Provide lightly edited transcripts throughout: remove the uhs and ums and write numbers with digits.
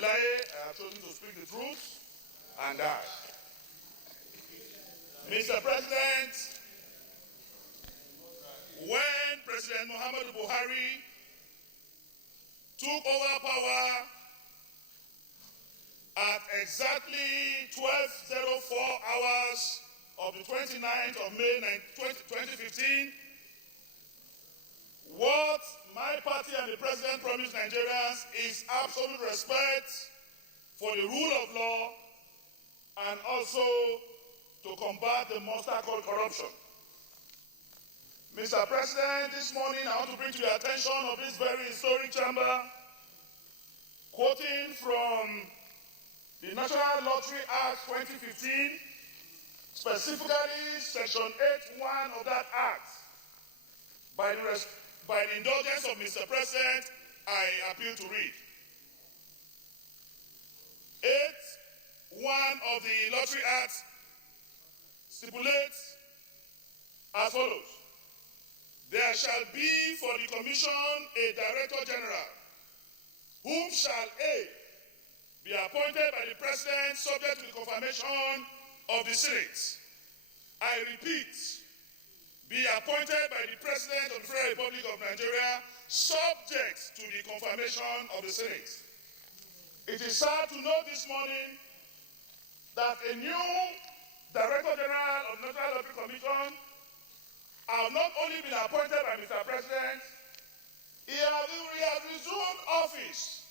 Amilaye, I have chosen to speak the truth and die. Mr. President, when President Muhammadu Buhari took over power at exactly 12:04 hours of the 29th of May 2015, what my party and the President promised Nigerians is absolute respect for the rule of law and also to combat the monster called corruption. Mr. President, this morning I want to bring to your attention of this very historic chamber, quoting from the National Lottery Act 2015, specifically Section 8(1) of that act. By the indulgence of Mr. President, I appeal to read. 8(1) of the Lottery Act stipulates as follows: there shall be for the Commission a Director General, whom shall A, be appointed by the President subject to the confirmation of the Senate. I repeat, be appointed by the President of the Federal Republic of Nigeria subject to the confirmation of the Senate. It is sad to note this morning that a new Director General of the National Lottery Commission have not only been appointed by Mr. President, he has resumed office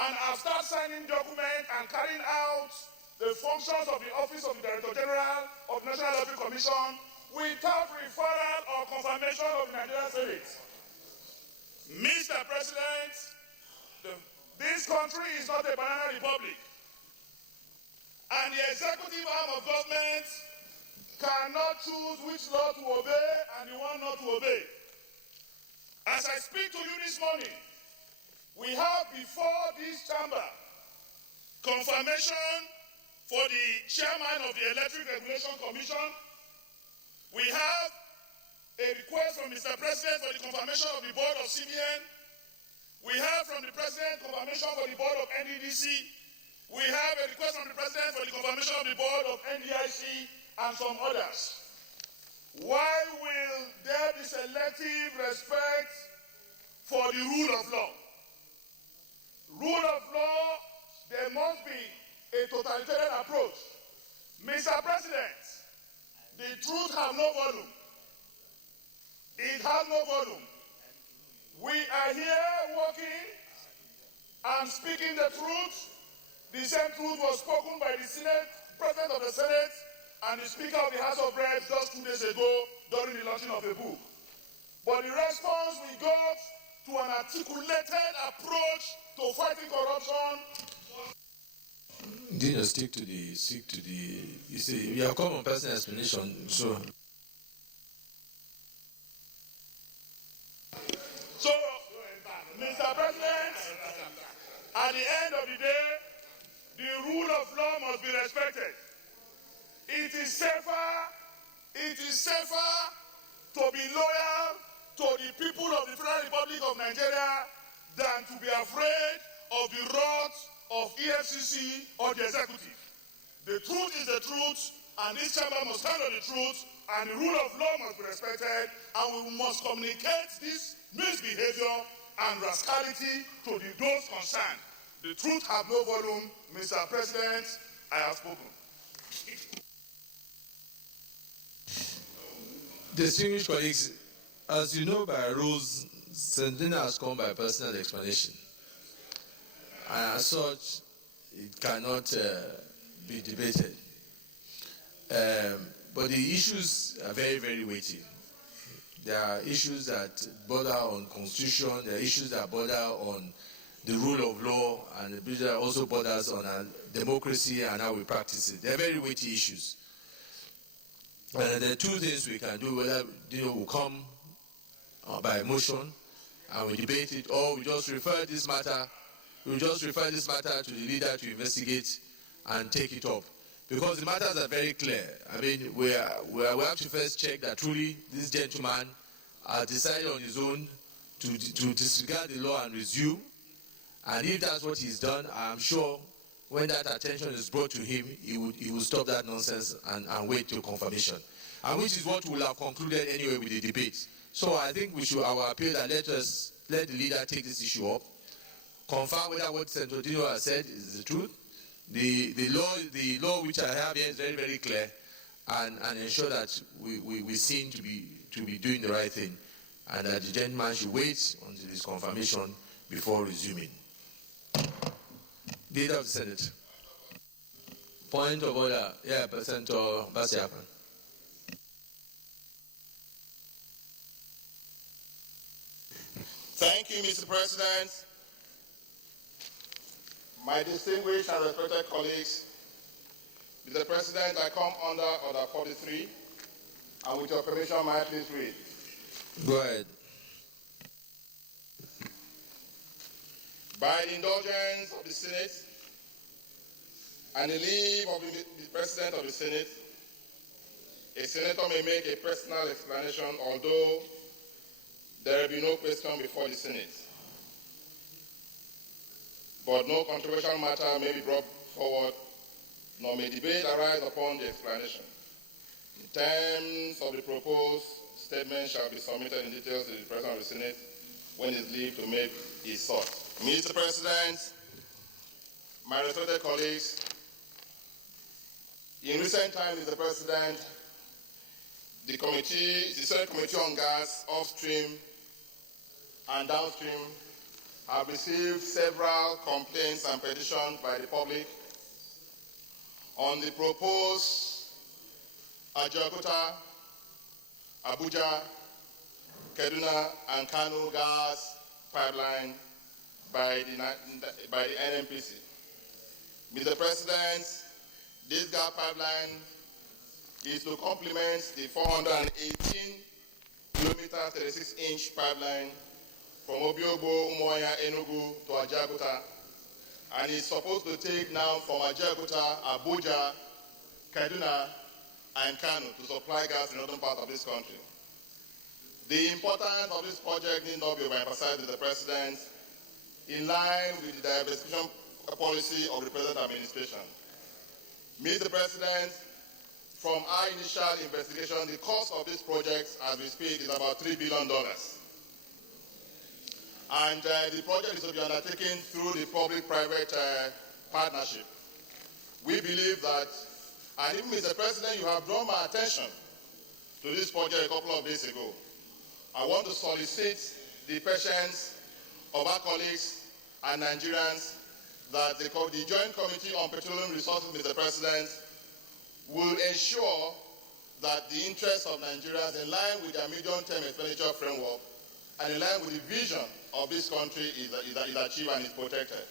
and have started signing documents and carrying out the functions of the Office of the Director General of the National Lottery Commission without referral or confirmation of the Nigerian Senate. Mr. President, this country is not a banana republic, and the executive arm of government cannot choose which law to obey and the one not to obey. As I speak to you this morning, we have before this chamber confirmation for the chairman of the Electric Regulation Commission. We have a request from Mr. President for the confirmation of the board of CBN. We have from the President confirmation for the board of NDDC. We have a request from the President for the confirmation of the board of NDIC and some others. Why will there be selective respect for the rule of law? Rule of law, there must be a totalitarian approach. Mr. President, the truth has no volume. It has no volume. We are here working and speaking the truth. The same truth was spoken by the Senate, President of the Senate, and the Speaker of the House of Reps just 2 days ago during the launching of a book. But the response we got to an articulated approach to fighting corruption. Didn't you stick to the, you see, we have come on personal explanation, so. So, Mr. President, at the end of the day, the rule of law must be respected. It is safer to be loyal to the people of the Federal Republic of Nigeria than to be afraid of the wrath of EFCC or the executive. The truth is the truth, and this chamber must stand on the truth, and the rule of law must be respected, and we must communicate this misbehavior and rascality to those concerned. The truth has no volume. Mr. President, I have spoken. Distinguished colleagues, as you know by rules, Sentina has come by personal explanation. And as such, it cannot be debated. But the issues are very, very weighty. There are issues that border on constitution, there are issues that border on the rule of law, and the issues that also borders on our democracy and how we practice it. They are very weighty issues. And there are two things we can do, whether we come by motion and we debate it, or we just refer this matter to the leader to investigate and take it up. Because the matters are very clear. I mean, we have to first check that truly this gentleman has decided on his own to disregard the law and resume. And if that's what he's done, I'm sure when that attention is brought to him, he will stop that nonsense and wait till confirmation. And which is what we'll have concluded anyway with the debate. So I think we should, our appeal that let the leader take this issue up, confirm whether what Senator Dino has said is the truth. The law which I have here is very, very clear, and ensure that we seem to be doing the right thing, and that the gentleman should wait until his confirmation before resuming. Leader of the Senate. Point of order. Yeah, Senator Basiapan. Thank you, Mr. President. My distinguished and respected colleagues, Mr. President, I come under Order 43, and with your permission, may I please read? Go ahead. By the indulgence of the Senate and the leave of the President of the Senate, a senator may make a personal explanation, although there will be no question before the Senate. But no controversial matter may be brought forward, nor may debate arise upon the explanation. The terms of the proposed statement shall be submitted in details to the President of the Senate when his leave to make is sought. Mr. President, my respected colleagues, in recent times, Mr. President, the Senate Committee on Gas, upstream and downstream, have received several complaints and petitions by the public on the proposed Abuja, Kaduna, and Kano gas pipeline by the NNPC. Mr. President, this gas pipeline is to complement the 418 kilometer 36-inch pipeline from Obiobo, Umuahia, Enugu to Ajaokuta, and is supposed to take now from Ajaokuta, Abuja, Kaduna, and Kano to supply gas in northern part of this country. The importance of this project need not be overemphasized, Mr. President, in line with the diversification policy of the present administration. Mr. President, from our initial investigation, the cost of this project as we speak is about $3 billion. And the project is to be undertaken through the public-private partnership. We believe that, and even Mr. President, you have drawn my attention to this project a couple of days ago. I want to solicit the patience of our colleagues and Nigerians that the Joint Committee on Petroleum Resources, Mr. President, will ensure that the interests of Nigerians in line with their medium-term expenditure framework and in line with the vision of this country is achieved and is protected.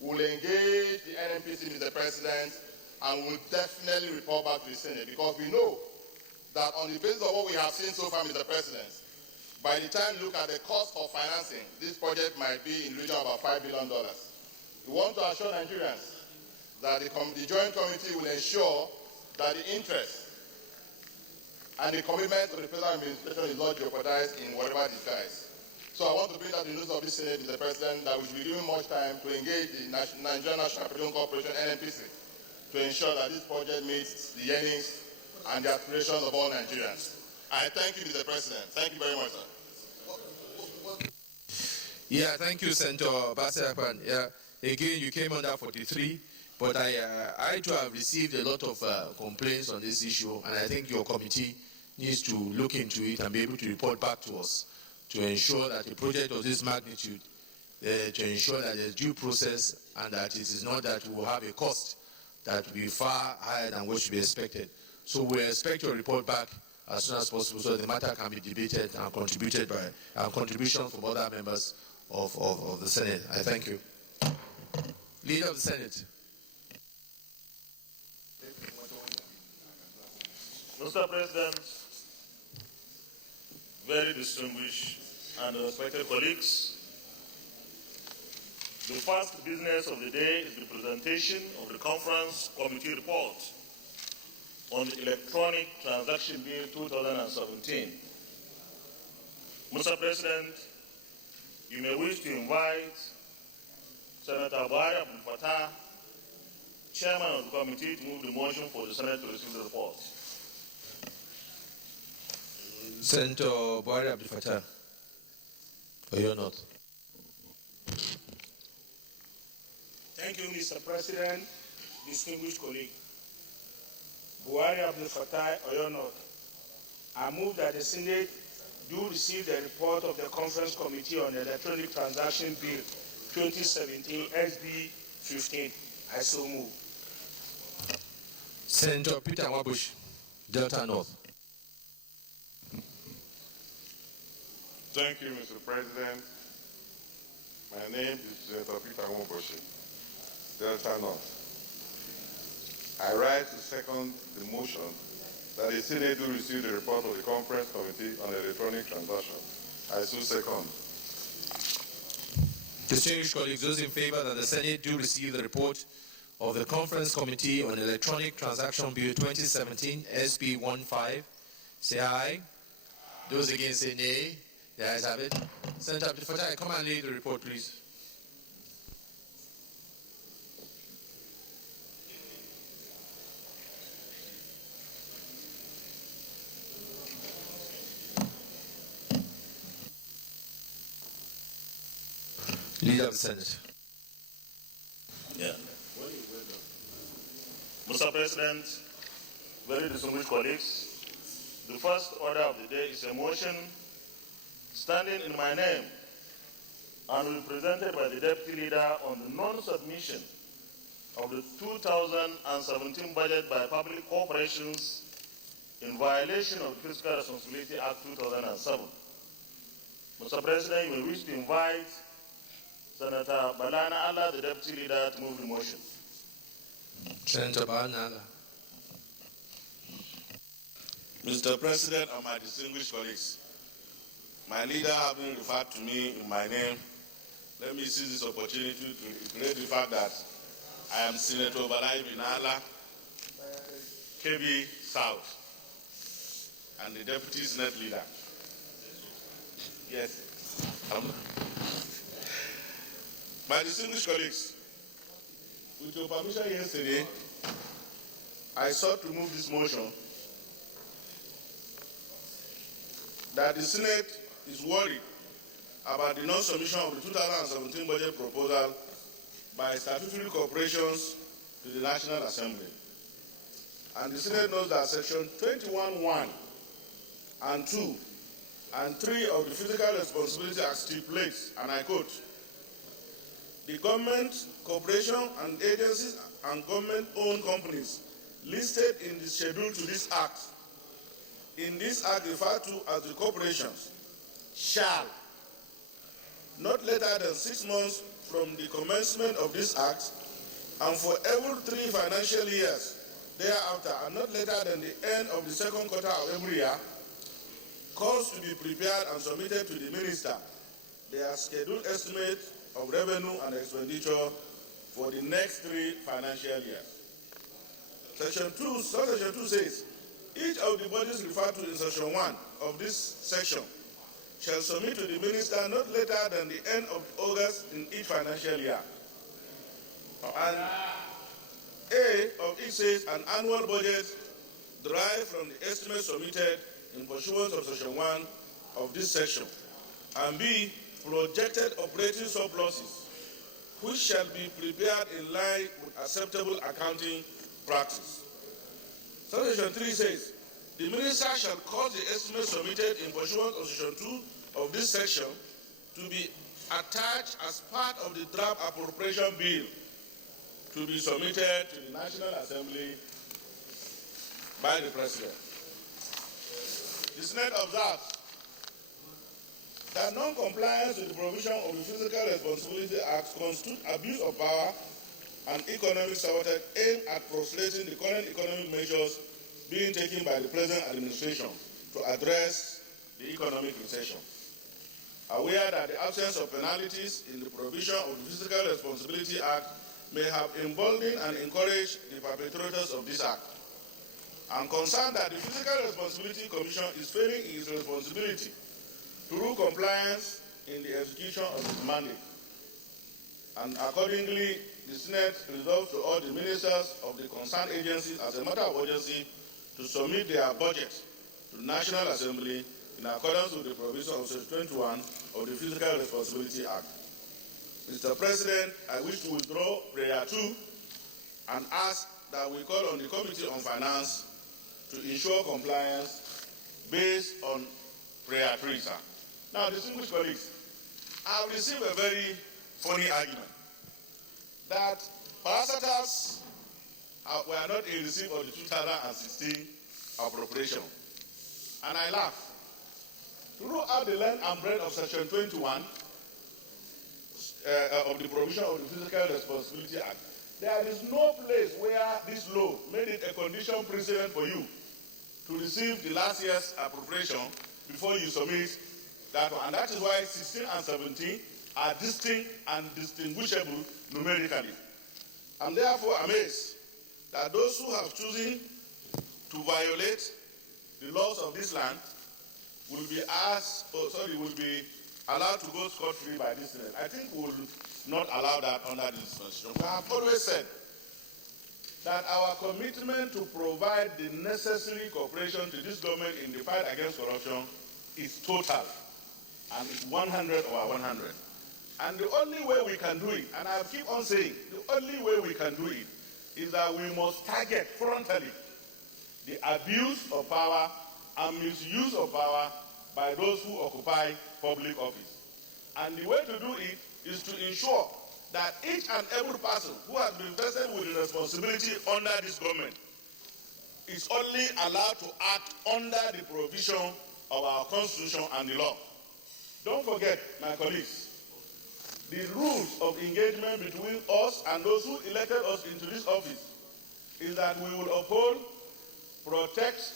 We'll engage the NNPC, Mr. President, and will definitely report back to the Senate, because we know that on the basis of what we have seen so far, Mr. President, by the time you look at the cost of financing, this project might be in the region of about $5 billion. We want to assure Nigerians that the Joint Committee will ensure that the interest and the commitment of the present administration is not jeopardized in whatever disguise. So I want to bring that to the news of this Senate, Mr. President, that we should be giving much time to engage the Nigerian National Petroleum Corporation, NNPC, to ensure that this project meets the yearnings and the aspirations of all Nigerians. I thank you, Mr. President. Thank you very much, sir. Yeah, thank you, Senator Basiapan. Yeah, again, you came under 43, but I too have received a lot of complaints on this issue, and I think your committee needs to look into it and be able to report back to us to ensure that a project of this magnitude, to ensure that there's due process and that it is not that we will have a cost that will be far higher than what should be expected. So we expect your report back as soon as possible so the matter can be debated and contributed by contributions from other members of the Senate. I thank you. Leader of the Senate. Mr. President, very distinguished and respected colleagues, the first business of the day is the presentation of the Conference Committee report on the Electronic Transaction Bill 2017. Mr. President, you may wish to invite Senator Buhari Abdul Fattah, Chairman of the committee, to move the motion for the Senate to receive the report. Senator Buhari Abdul Fattah, Oyo North. Thank you, Mr. President, distinguished colleague. Buhari Abdul Fattah, Oyo North. I move that the Senate do receive the report of the Conference Committee on the Electronic Transaction Bill 2017 SB 15. I so move. Senator Peter Wabush, Delta North. Thank you, Mr. President. My name is Senator Peter Wabush, Delta North. I rise to second the motion that the Senate do receive the report of the Conference Committee on Electronic Transactions. I so second. Distinguished colleagues, those in favor that the Senate do receive the report of the Conference Committee on Electronic Transaction Bill 2017 SB 15, say aye. Those against say nay. The ayes have it. Senator Abdul Fattah, come and lead the report, please. Leader of the Senate. Yeah. Mr. President, very distinguished colleagues, the first order of the day is a motion standing in my name and will be presented by the Deputy Leader on the non-submission of the 2017 budget by public corporations in violation of the Fiscal Responsibility Act 2007. Mr. President, you may wish to invite Senator Balana Allah, the Deputy Leader, to move the motion. Senator Balana Allah. Mr. President and my distinguished colleagues, my leader having referred to me in my name, let me seize this opportunity to reiterate the fact that I am Senator Balai Binala, KB South, and the Deputy Senate Leader. Yes. My distinguished colleagues, with your permission yesterday, I sought to move this motion that the Senate is worried about the non-submission of the 2017 budget proposal by statutory corporations to the National Assembly. And the Senate knows that Section 21(1) and 2 and 3 of the Fiscal Responsibility Act stipulates, and I quote, the government, corporation, and agencies and government-owned companies listed in the schedule to this Act, in this Act referred to as the corporations, shall, not later than 6 months from the commencement of this Act, and for every 3 financial years thereafter, and not later than the end of the second quarter of every year, cause to be prepared and submitted to the Minister their scheduled estimate of revenue and expenditure for the next 3 financial years. Section 2 says, each of the bodies referred to in Section 1 of this section shall submit to the Minister not later than the end of August in each financial year. And A of it says an annual budget derived from the estimate submitted in pursuance of Section 1 of this section. And B, projected operating surpluses, which shall be prepared in line with acceptable accounting practice. Section 3 says, the Minister shall cause the estimate submitted in pursuance of Section 2 of this section to be attached as part of the draft appropriation bill to be submitted to the National Assembly by the President. The Senate observes that non-compliance with the provision of the Fiscal Responsibility Act constitutes abuse of power and economic sabotage aimed at frustrating the current economic measures being taken by the present administration to address the economic recession. Aware that the absence of penalties in the provision of the Fiscal Responsibility Act may have emboldened and encouraged the perpetrators of this act, and concerned that the Fiscal Responsibility Commission is failing in its responsibility to rule compliance in the execution of its mandate. and accordingly, the Senate resolves to all the ministers of the concerned agencies as a matter of urgency to submit their budget to the National Assembly in accordance with the provision of Section 21 of the Fiscal Responsibility Act. Mr. President, I wish to withdraw prayer 2 and ask that we call on the Committee on Finance to ensure compliance based on prayer 3, sir. Now, distinguished colleagues, I have received a very funny argument that parastatals were not in receipt of the 2016 appropriation. And I laugh. Throughout the length and breadth of Section 21 of the provision of the Fiscal Responsibility Act, there is no place where this law made it a condition precedent for you to receive the last year's appropriation before you submit that one. And that is why 16 and 17 are distinct and distinguishable numerically. I'm therefore amazed that those who have chosen to violate the laws of this land will be allowed to go scot-free by this Senate. I think we will not allow that under this dispensation. We have always said that our commitment to provide the necessary cooperation to this government in the fight against corruption is total, and it's 100 over 100. And the only way we can do it, and I keep on saying, the only way we can do it is that we must target frontally the abuse of power and misuse of power by those who occupy public office. And the way to do it is to ensure that each and every person who has been vested with the responsibility under this government is only allowed to act under the provision of our Constitution and the law. Don't forget, my colleagues, the rules of engagement between us and those who elected us into this office is that we will uphold, protect,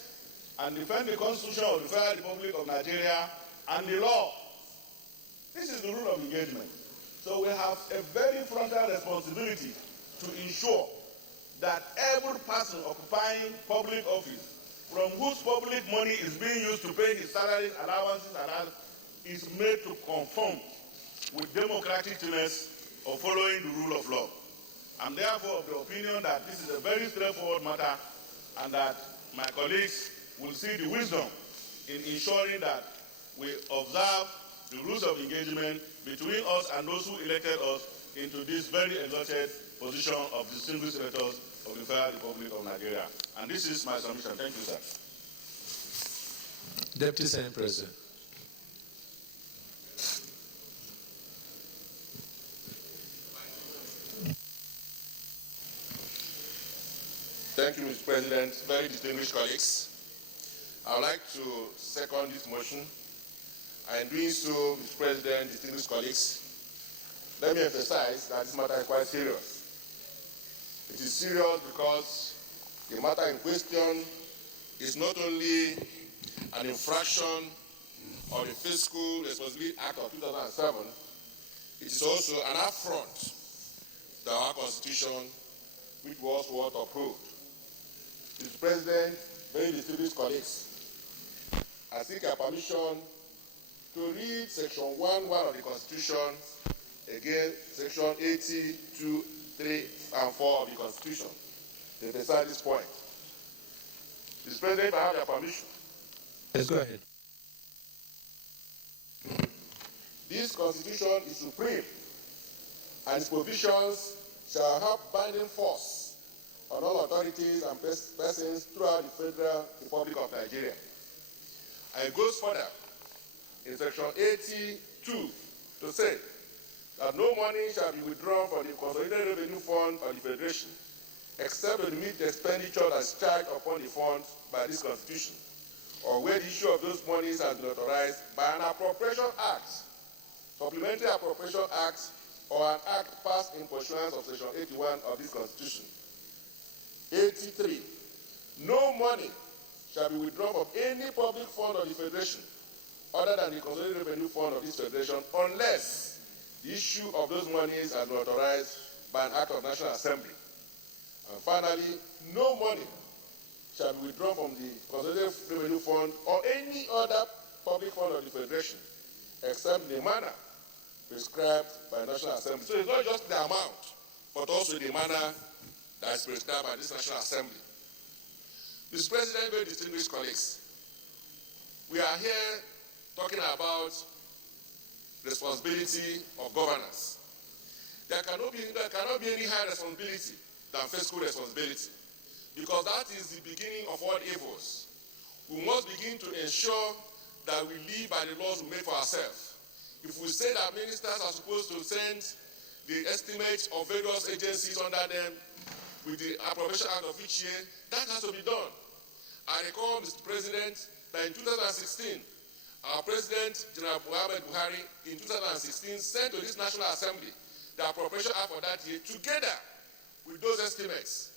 and defend the Constitution of the Federal Republic of Nigeria and the law. This is the rule of engagement. So we have a very frontal responsibility to ensure that every person occupying public office, from whose public money is being used to pay his salaries, allowances, and others, is made to conform with democratic tenets of following the rule of law. I'm therefore of the opinion that this is a very straightforward matter, and that my colleagues will see the wisdom in ensuring that we observe the rules of engagement between us and those who elected us into this very exalted position of distinguished senators of the Federal Republic of Nigeria. And this is my submission. Thank you, sir. Deputy Senate President. Thank you, Mr. President. Very distinguished colleagues. I would like to second this motion. And in doing so, Mr. President, distinguished colleagues, let me emphasize that this matter is quite serious. It is serious because the matter in question is not only an infraction of the Fiscal Responsibility Act of 2007, it is also an affront to our Constitution, which was what approved. Mr. President, very distinguished colleagues, I seek your permission to read Section 1.1 of the Constitution, again, Section 82, 3, and 4 of the Constitution, to emphasize this point. Mr. President, if I have your permission. Yes, go ahead. This Constitution is supreme, and its provisions shall have binding force on all authorities and persons throughout the Federal Republic of Nigeria. And it goes further in Section 82 to say that no money shall be withdrawn from the Consolidated Revenue Fund of the Federation except to meet the expenditure that's charged upon the funds by this Constitution, or where the issue of those monies has been authorized by an appropriation act, supplementary appropriation act, or an act passed in pursuance of Section 81 of this Constitution. 83. No money shall be withdrawn from any public fund of the Federation other than the Consolidated Revenue Fund of this Federation unless the issue of those monies has been authorized by an act of National Assembly. And finally, no money shall be withdrawn from the Consolidated Revenue Fund or any other public fund of the Federation except in the manner prescribed by the National Assembly. So it's not just the amount, but also the manner that is prescribed by this National Assembly. Mr. President, very distinguished colleagues, we are here talking about responsibility of governance. There cannot be any higher responsibility than fiscal responsibility, because that is the beginning of all evils. We must begin to ensure that we live by the laws we make for ourselves. If we say that ministers are supposed to send the estimates of various agencies under them with the appropriation act of each year, that has to be done. I recall, Mr. President, that in 2016, our President, General Muhammad Buhari, in 2016, sent to this National Assembly the appropriation act for that year together with those estimates.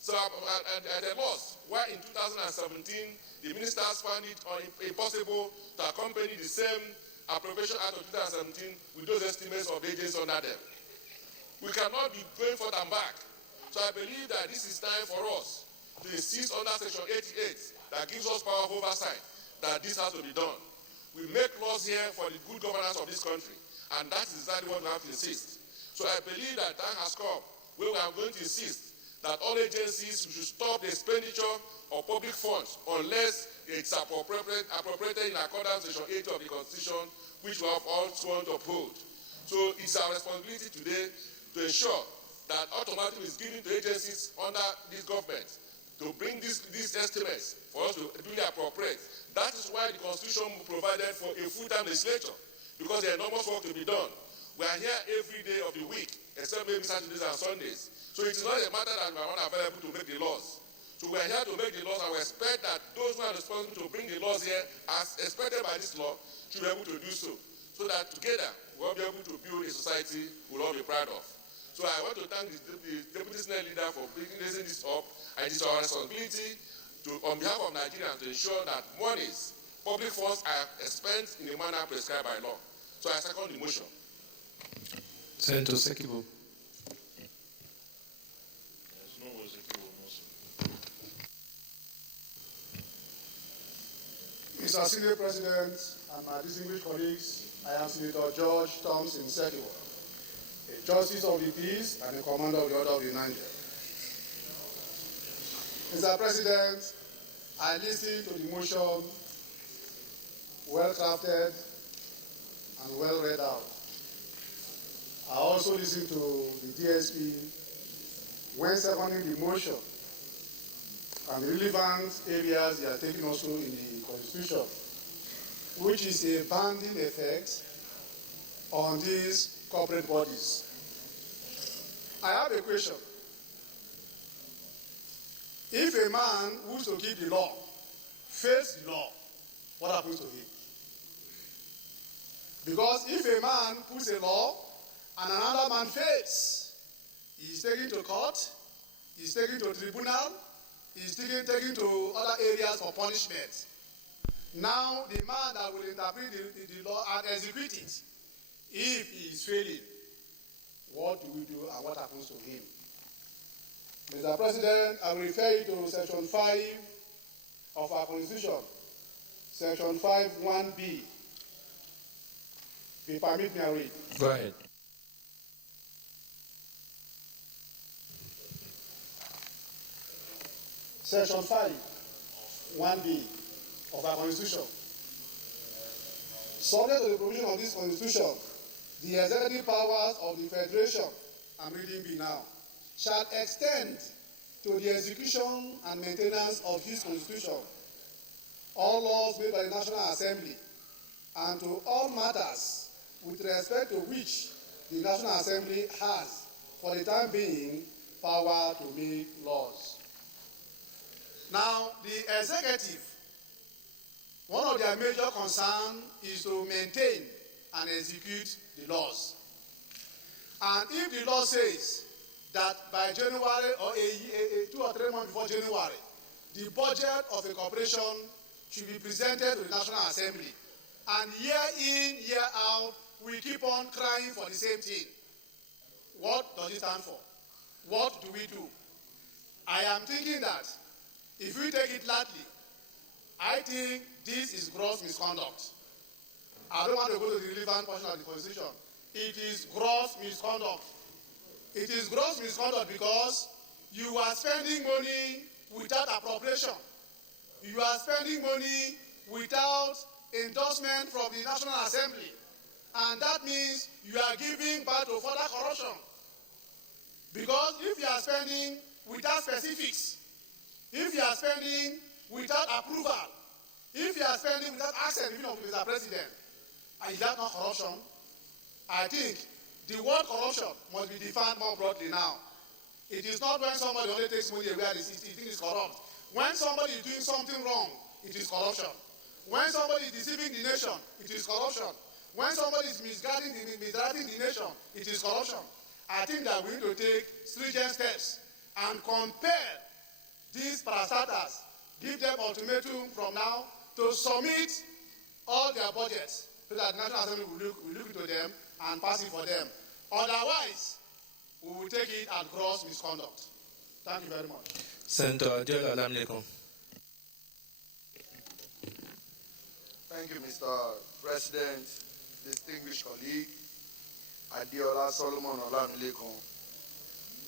So at a loss, why in 2017, the ministers found it impossible to accompany the same appropriation act of 2017 with those estimates of the agencies under them. We cannot be going forth and back. So I believe that this is time for us to insist under Section 88 that gives us power of oversight, that this has to be done. We make laws here for the good governance of this country, and that is exactly what we have to insist. So I believe that time has come where we are going to insist that all agencies should stop the expenditure of public funds unless it's appropriated in accordance with Section 80 of the Constitution, which we have all sworn to uphold. So it's our responsibility today to ensure that automatically is given to agencies under this government to bring these estimates for us to duly appropriate. That is why the Constitution provided for a full-time legislature, because there is enormous work to be done. We are here every day of the week, except maybe Saturdays and Sundays. So it is not a matter that we are not available to make the laws. So we are here to make the laws, and we expect that those who are responsible to bring the laws here, as expected by this law, should be able to do so. So that together, we will be able to build a society we will all be proud of. So I want to thank the Deputy Senate Leader for raising this up, and it is our responsibility on behalf of Nigerians to ensure that monies, public funds, are spent in a manner prescribed by law. So I second the motion. Senator Sekibo. There's no way Sekibo motion. Mr. Senate President and my distinguished colleagues, I am Senator George Thompson Sekibo, a Justice of the Peace and a Commander of the Order of the Niger. Mr. President, I listened to the motion, well crafted and well read out. I also listened to the DSP when seconding the motion and the relevant areas they are taking also in the Constitution, which is a banding effect on these corporate bodies. I have a question. If a man who is to keep the law fails the law, what happens to him? Because if a man puts a law and another man fails, he is taken to court, he is taken to tribunal, he is taken to other areas for punishment. Now, the man that will interpret the law and execute it, if he is failing, what do we do and what happens to him? Mr. President, I will refer you to Section 5 of our Constitution, Section 5(1)(b). If you permit me, I read. Go ahead. Section 5(1)(b) of our Constitution. Subject to the provision of this Constitution, the executive powers of the Federation, I'm reading B now, shall extend to the execution and maintenance of this Constitution all laws made by the National Assembly and to all matters with respect to which the National Assembly has, for the time being, power to make laws. Now, the executive, one of their major concerns is to maintain and execute the laws. And if the law says that by January or 2 or 3 months before January, the budget of a corporation should be presented to the National Assembly, and year in, year out, we keep on crying for the same thing. What does it stand for? What do we do? I am thinking that if we take it lightly, I think this is gross misconduct. I don't want to go to the relevant portion of the Constitution, it is gross misconduct. It is gross misconduct because you are spending money without appropriation. You are spending money without endorsement from the National Assembly. And that means you are giving birth to further corruption. Because if you are spending without specifics, if you are spending without approval, if you are spending without access even of Mr. President, and is that not corruption? I think the word corruption must be defined more broadly now. It is not when somebody only takes money away and he thinks it's corrupt. When somebody is doing something wrong, it is corruption. When somebody is deceiving the nation, it is corruption. When somebody is misguiding the nation, it is corruption. I think that we need to take stringent steps and compel these parastatals, give them ultimatum from now to submit all their budgets so that the National Assembly will look into them and pass it for them. Otherwise, we will take it as gross misconduct. Thank you very much. Senator Adiola Lamlekon. Thank you, Mr. President, distinguished colleague, Adiola Solomon Olamilekon,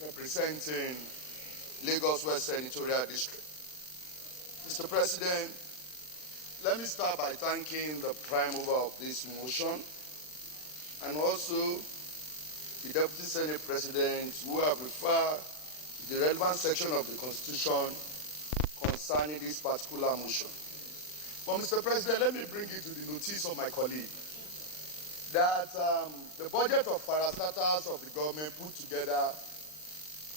representing Lagos West Senatorial District. Mr. President, let me start by thanking the prime mover of this motion and also the Deputy Senate President who have referred to the relevant section of the Constitution concerning this particular motion. But Mr. President, let me bring it to the notice of my colleague that the budget of parastatals of the government put together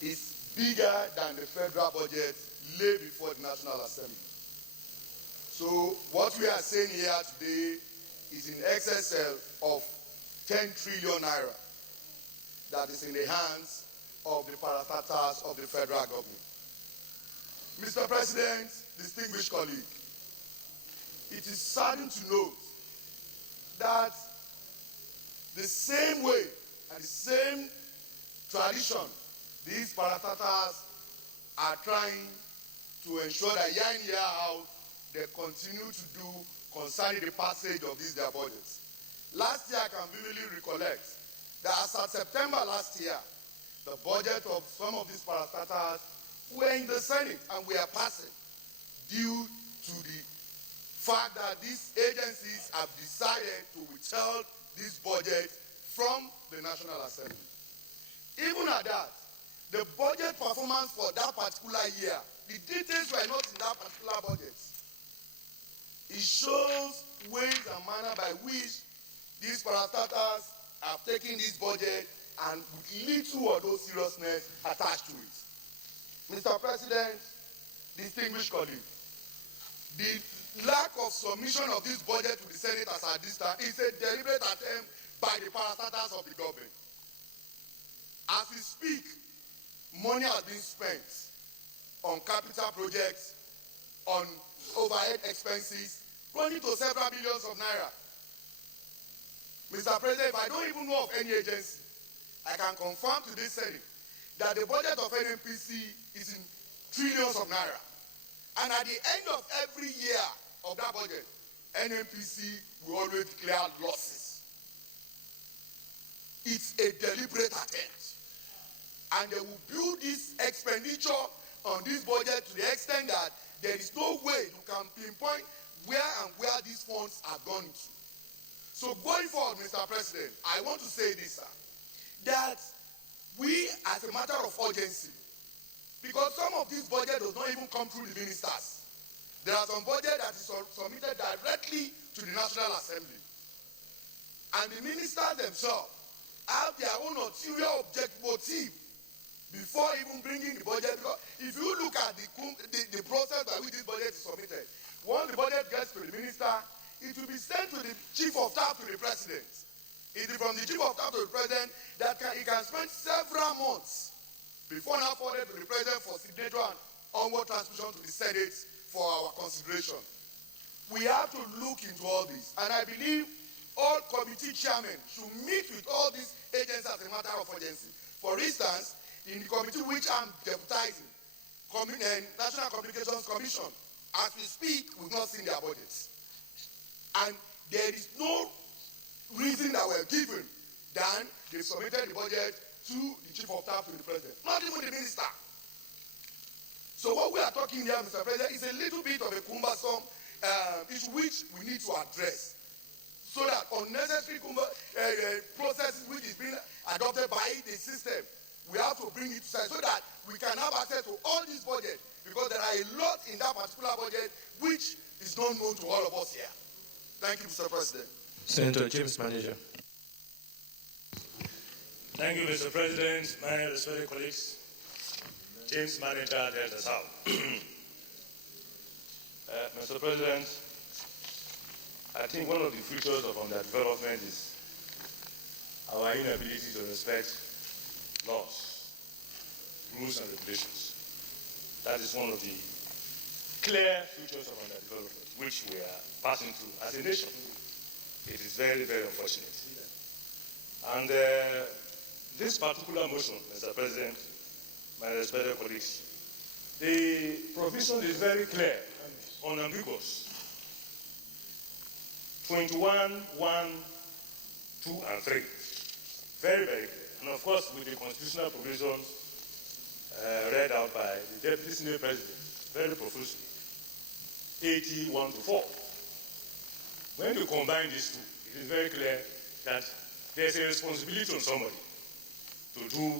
is bigger than the federal budget laid before the National Assembly. So what we are saying here today is in excess of 10 trillion naira that is in the hands of the parastatals of the federal government. Mr. President, distinguished colleague, it is saddening to note that the same way and the same tradition these parastatals are trying to ensure that year in, year out, they continue to do concerning the passage of these their budgets. Last year, I can vividly recollect that as of September last year, the budget of some of these parastatals were in the Senate and we are passing due to the fact that these agencies have decided to withhold this budget from the National Assembly. Even at that, the budget performance for that particular year, the details were not in that particular budget. It shows ways and manner by which these parastatals have taken this budget and with little or no seriousness attached to it. Mr. President, distinguished colleague, the lack of submission of this budget to the Senate as at this time is a deliberate attempt by the parastatals of the government. As we speak, money has been spent on capital projects, on overhead expenses, running to several billions of naira. Mr. President, if I don't even know of any agency, I can confirm to this Senate that the budget of NNPC is in trillions of naira. And at the end of every year of that budget, NNPC will always declare losses. It's a deliberate attempt. And they will build this expenditure on this budget to the extent that there is no way you can pinpoint where these funds are gone to. So going forward, Mr. President, I want to say this, sir, that we, as a matter of urgency, because some of this budget does not even come through the ministers. There are some budget that is submitted directly to the National Assembly. And the ministers themselves have their own ulterior motive before even bringing the budget. Because if you look at the process by which this budget is submitted, once the budget gets to the minister, it will be sent to the chief of staff to the president. It is from the chief of staff to the president that he can spend several months before now forwarded to the president for signature and onward transmission to the Senate for our consideration. We have to look into all this, and I believe all committee chairmen should meet with all these agencies as a matter of urgency. For instance, in the committee which I'm deputizing, National Communications Commission, as we speak, we've not seen their budgets. And there is no reason that we're given than they submitted the budget to the chief of staff to the president. Not even the minister. So what we are talking here, Mr. President, is a little bit of a cumbersome issue which we need to address, so that unnecessary processes which is being adopted by the system, we have to bring it to side so that we can have access to all these budgets, because there are a lot in that particular budget which is not known to all of us here. Thank you, Mr. President. Senator James Manager. Thank you, Mr. President, my respected colleagues. James Manager, Delta South. Mr. President, I think one of the features of underdevelopment is our inability to respect laws, rules, and regulations. That is one of the clear features of underdevelopment, which we are passing through as a nation. It is very, very unfortunate. And this particular motion, Mr. President, my respected colleagues, the provision is very clear, unambiguous. 21, 1, 2, and 3. Very, very clear. And of course, with the constitutional provisions read out by the Deputy Senate President, very profusely, 81 to 4. When you combine these two, it is very clear that there's a responsibility on somebody to do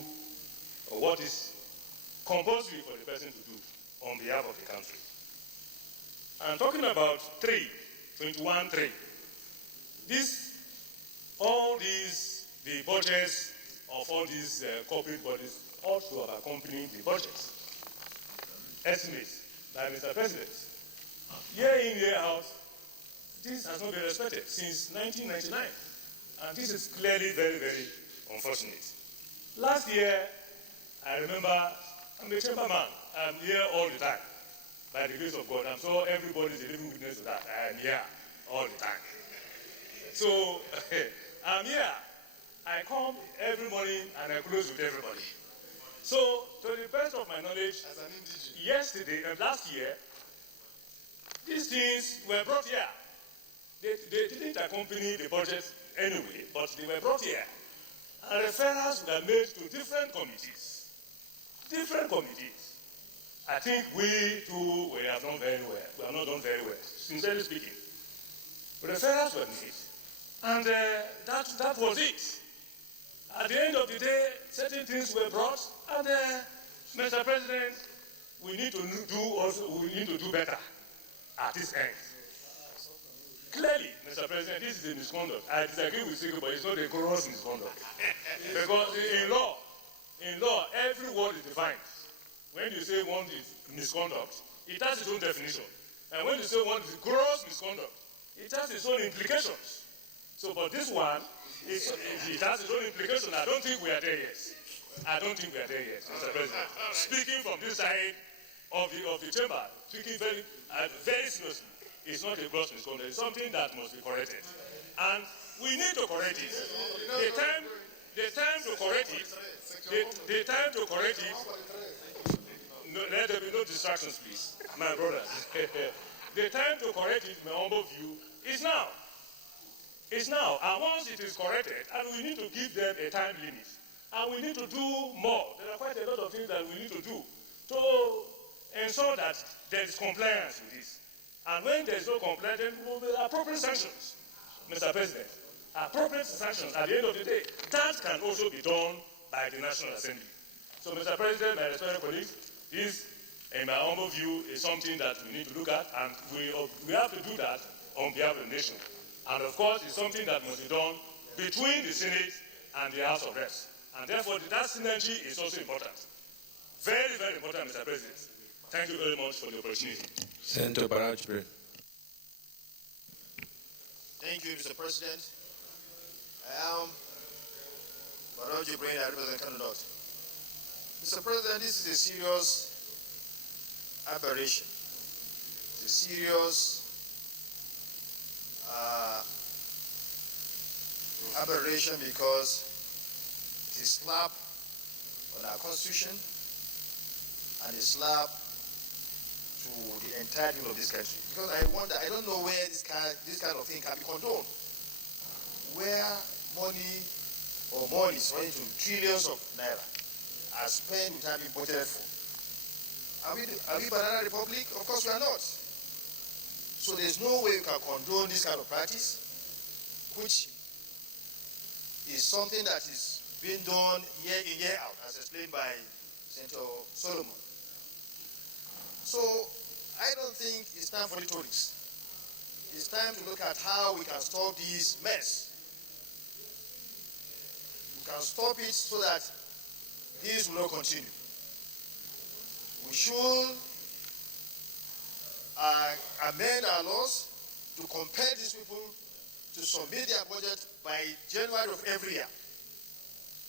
what is compulsory for the person to do on behalf of the country. I'm talking about 21.3. All these, the budgets of all these corporate bodies ought to have accompanied the budgets. Estimates by Mr. President. Year in, year out, this has not been respected since 1999. And this is clearly very, very unfortunate. Last year, I remember, I'm a chamberman. I'm here all the time. By the grace of God, I'm sure everybody is a living witness to that. I am here all the time. So, I'm here. I come every morning and I close with everybody. So, to the best of my knowledge, yesterday and last year, these things were brought here. They didn't accompany the budget anyway, but they were brought here. And referrals were made to different committees. Different committees. I think we too, we have done very well. We have not done very well, sincerely speaking. Referrals were made, and that was it. At the end of the day, certain things were brought, and Mr. President, we need to do better at this end. Clearly, Mr. President, this is a misconduct. I disagree with you, but it's not a gross misconduct. Because in law, every word is defined. When you say one is misconduct, it has its own definition. And when you say one is gross misconduct, it has its own implications. So, but this one, it has its own implication. I don't think we are there yet. I don't think we are there yet, Mr. President. Speaking from this side of the chamber, speaking very seriously, it's not a gross misconduct. It's something that must be corrected. And we need to correct it. The time to correct it, no, let there be no distractions, please, my brothers. The time to correct it, in my humble view, is now. It's now. And once it is corrected, and we need to give them a time limit. And we need to do more. There are quite a lot of things that we need to do to ensure that there is compliance with this. And when there is no compliance, then there will be appropriate sanctions, Mr. President. Appropriate sanctions at the end of the day. That can also be done by the National Assembly. So, Mr. President, my respected colleagues, this, in my humble view, is something that we need to look at, and we have to do that on behalf of the nation. And of course, it's something that must be done between the Senate and the House of Reps. And therefore, that synergy is also important. Very, very important, Mr. President. Thank you very much for the opportunity. Senator Barajbe. Thank you, Mr. President. I am Barajbe, I represent Canada. Mr. President, this is a serious aberration. It's a serious aberration because it is slap on our constitution and a slap to the entirety of this country. Because I don't know where this kind of thing can be condoned. Where money or monies running to trillions of naira are spent without being budgeted for. Are we Banana Republic? Of course we are not. So there's no way we can condone this kind of practice, which is something that is being done year in, year out, as explained by Senator Solomon. So I don't think it's time for rhetorics. It's time to look at how we can stop this mess. We can stop it so that this will not continue. We should amend our laws to compel these people to submit their budget by January of every year.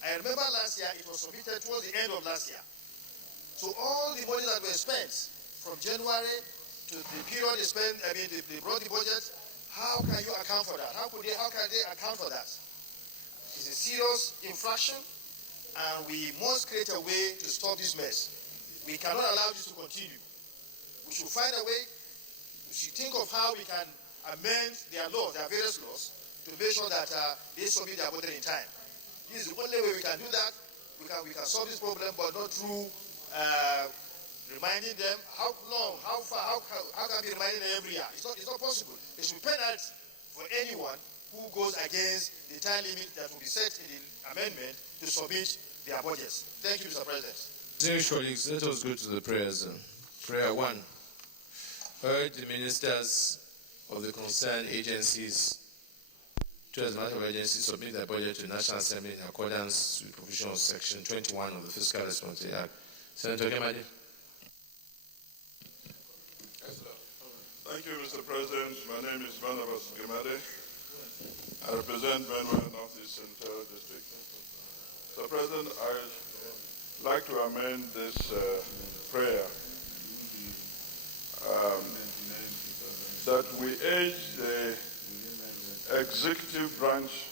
I remember last year it was submitted towards the end of last year. So all the money that were spent from January to the period they spent, they brought the budget, how can you account for that? How can they account for that? It's a serious infraction, and we must create a way to stop this mess. We cannot allow this to continue. We should find a way. We should think of how we can amend their laws, their various laws, to make sure that they submit their budget in time. This is the only way we can do that. We can solve this problem, but not through reminding them how long, how far, how can we remind them every year? It's not possible. There should be penalty for anyone who goes against the time limit that will be set in the amendment to submit their budgets. Thank you, Mr. President. Distinguished colleagues, let us go to the prayers. Prayer 1. Urge the ministers of the concerned agencies to, as a matter of urgency, submit their budget to the National Assembly in accordance with provision of Section 21 of the Fiscal Responsibility Act. Senator Kemadi. Thank you, Mr. President. My name is Barnabas Gemade. I represent Benue Northeast Senatorial District. Mr. President, I'd like to amend this prayer that we urge the executive branch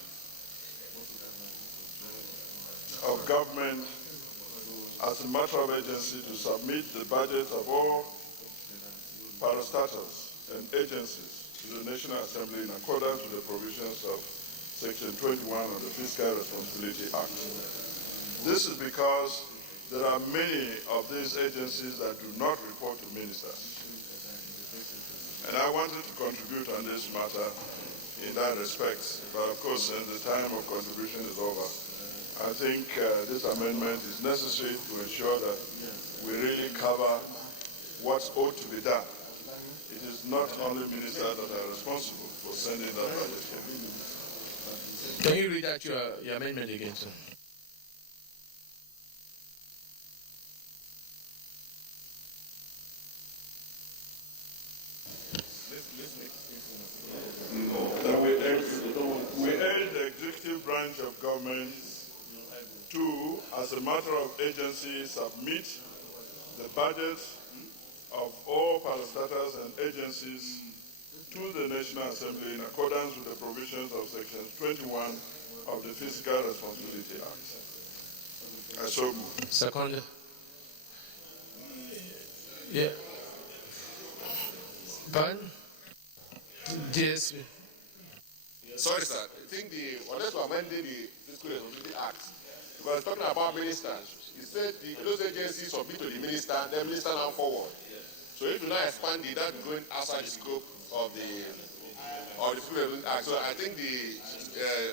of government as a matter of urgency to submit the budgets of all parastatals and agencies to the National Assembly in accordance with the provisions of Section 21 of the Fiscal Responsibility Act. This is because there are many of these agencies that do not report to ministers. And I wanted to contribute on this matter in that respect. But of course, since the time of contribution is over, I think this amendment is necessary to ensure that we really cover what's ought to be done. It is not only ministers that are responsible for sending that budget here. Can you read out your amendment again, sir? We urge the executive branch of government to, as a matter of agency, submit the budgets of all parastatals and agencies to the National Assembly in accordance with the provisions of Section 21 of the Fiscal Responsibility Act. I so move. Second. Yeah. Pardon? DSP. Sorry, sir. I think unless we're amending the Fiscal Responsibility Act, because talking about ministers, he said those agencies submit to the minister, then minister now forward. So if you now expand it, that is going outside the scope of the Fiscal Responsibility Act. So I think the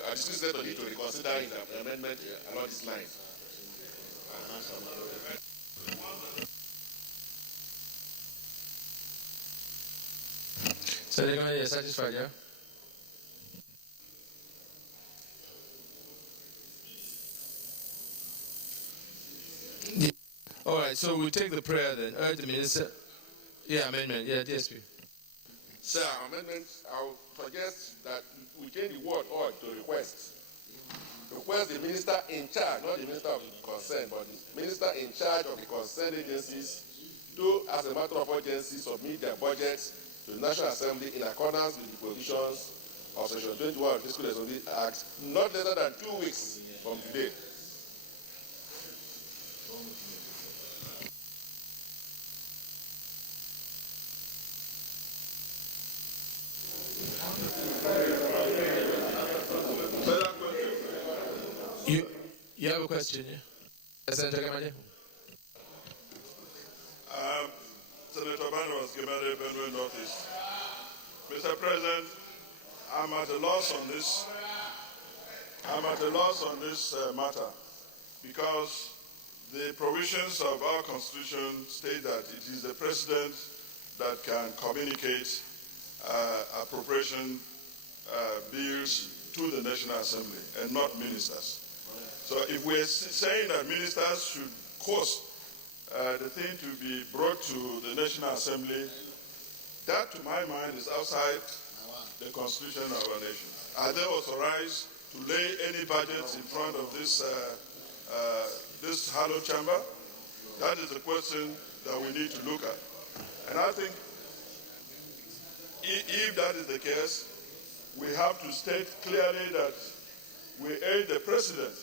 legislature need to reconsider his amendment along this line. So they're going to be satisfied, yeah? Yeah. All right, so we'll take the prayer then. Urge the minister. Yeah, amendment. Yeah, DSP. Sir, amendment, I would suggest that we change the word "or" to request. Request the minister in charge, not the minister of the concern, but the minister in charge of the concerned agencies to, as a matter of urgency, submit their budgets to the National Assembly in accordance with the provisions of Section 21 of the Fiscal Responsibility Act, not later than 2 weeks from today. a question? Senator Gamade. Senator Bano was given a Benue notice. Mr. President, I'm at a loss on this. Matter because the provisions of our Constitution state that it is the President that can communicate appropriation bills to the National Assembly and not ministers. So if we're saying that ministers should cause the thing to be brought to the National Assembly, that to my mind is outside the Constitution of our nation. Are they authorized to lay any budgets in front of this this hallowed chamber? That is the question that we need to look at. And I think if that is the case, we have to state clearly that we aid the president.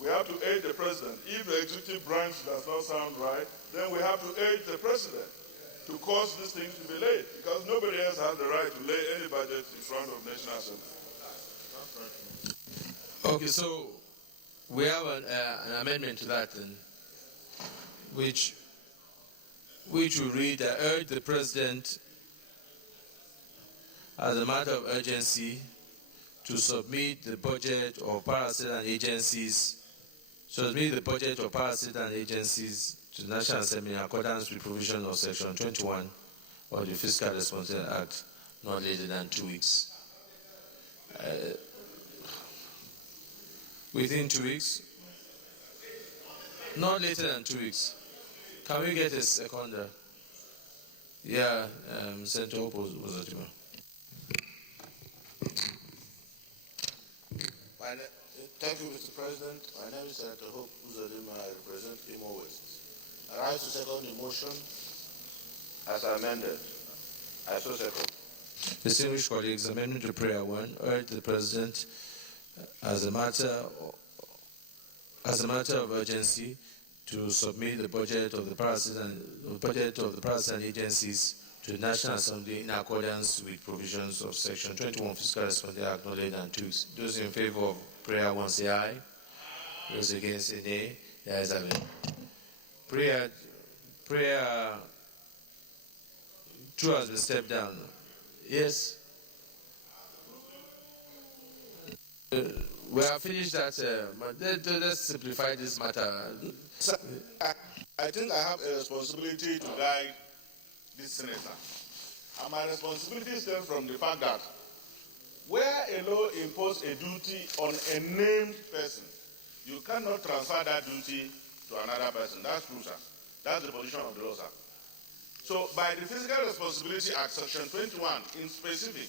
We have to aid the president. If the executive branch does not sound right, then we have to aid the president to cause these things to be laid, because nobody else has the right to lay any budget in front of National Assembly. Okay, so we have an amendment to that, then, which will read, I urge the president, as a matter of urgency, to submit the budget of parasites and agencies, to the National Assembly in accordance with provision of Section 21 of the Fiscal Responsibility Act, not later than 2 weeks. Within 2 weeks? Not later than 2 weeks. Can we get a seconder? Yeah, Senator Opozotima. Thank you, Mr. President. My name is Senator Hope Uzodima. I represent Imo West. I rise to second the motion as amended. I so second. Distinguished colleagues, amendment to prayer 1, urge the President, as a matter of urgency, to submit the budget of the parasites and agencies to the National Assembly in accordance with provisions of Section 21 Fiscal Responsibility Act, no later than 2 weeks. Those in favor of prayer 1 say aye. Those against say nay. The ayes have it. Prayer 2 has been stepped down. Yes. We have finished that. Let's simplify this matter. Sir, I think I have a responsibility to guide this senator. And my responsibility stems from the fact that where a law imposes a duty on a named person, you cannot transfer that duty to another person. That's true, sir. That's the position of the law, sir. So by the Fiscal Responsibility Act, Section 21, in specific,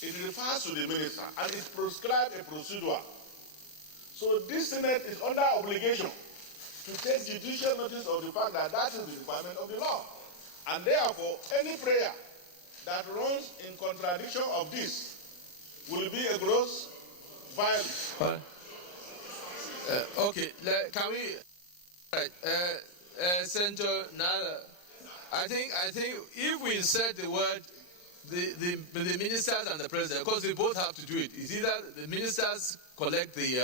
it refers to the minister and it prescribes a procedure. So this Senate is under obligation to take judicial notice of the fact that that is the requirement of the law. And therefore, any prayer that runs in contradiction of this will be a gross violation. Okay, can we... Senator Nala, I think if we insert the word the ministers and the president, because they both have to do it. It's either the ministers collect they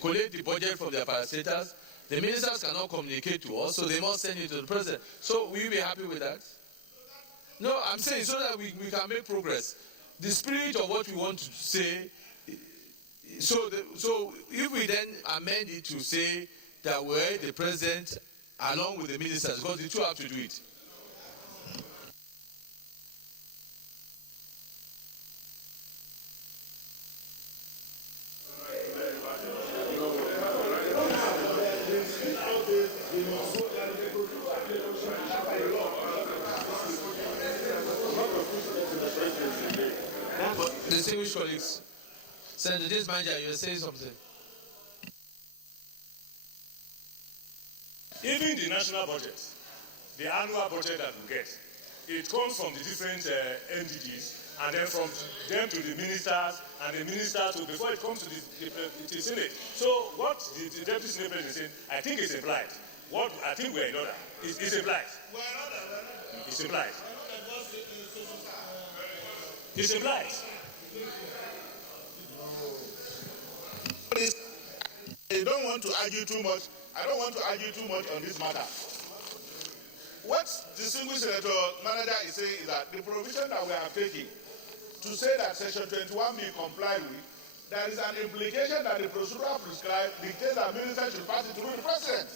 collect the budget from their parastatals. The ministers cannot communicate to us, so they must send it to the president. So will you be happy with that? No, I'm saying so that we can make progress. The spirit of what we want to say. So if we then amend it to say that we're the president along with the ministers, because the two have to do it. Distinguished colleagues, Senator James Manja, you were saying something. Even the national budget, the annual budget that we get, it comes from the different entities, and then from them to the ministers, and the ministers to, before it comes to the Senate. So what the Deputy Senate President is saying, I think it's implied. What I think we're in order. It's implied. It's implied. It's implied. I don't want to argue too much. I don't want to argue too much on this matter. What distinguished senator manager is saying is that the provision that we are taking to say that section 21 be complied with, there is an implication that the procedure prescribed dictates that minister should pass it through the president.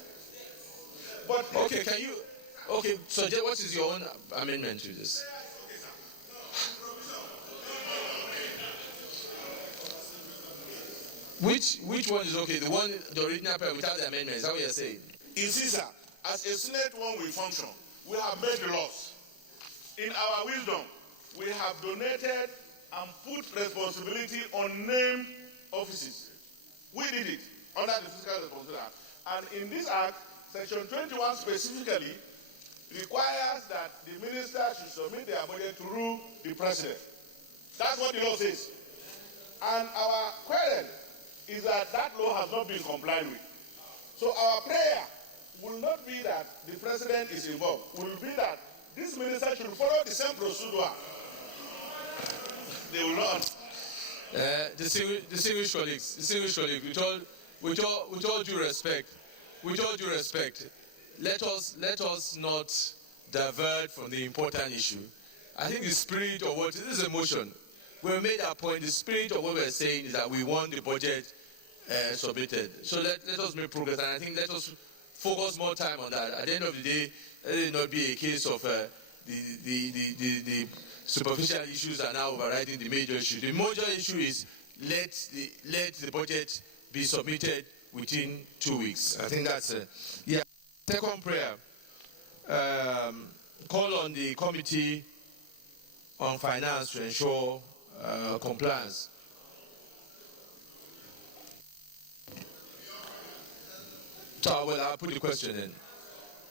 But okay, so what is your own amendment to this? Which one is okay? The original prayer without the amendment, is that what you're saying? You see, sir, as a Senate one will function, we have made the laws. In our wisdom, we have donated and put responsibility on named offices. We did it under the Fiscal Responsibility Act. And in this act, section 21 specifically requires that the minister should submit their budget through the president. That's what the law says. And our query is that that law has not been complied with. So our prayer will not be that the president is involved. Will be that this minister should follow the same procedure. They will not. Distinguished colleagues, with all due respect, let us not divert from the important issue. I think the spirit of what this is a motion. We made our point. The spirit of what we're saying is that we want the budget submitted. So let us make progress, and I think let us focus more time on that. At the end of the day, let it not be a case of the superficial issues are now overriding the major issue. The major issue is let the budget be submitted within 2 weeks. I think that's it. Yeah. Second prayer. Call on the Committee on Finance to ensure compliance. So I'll put the question in.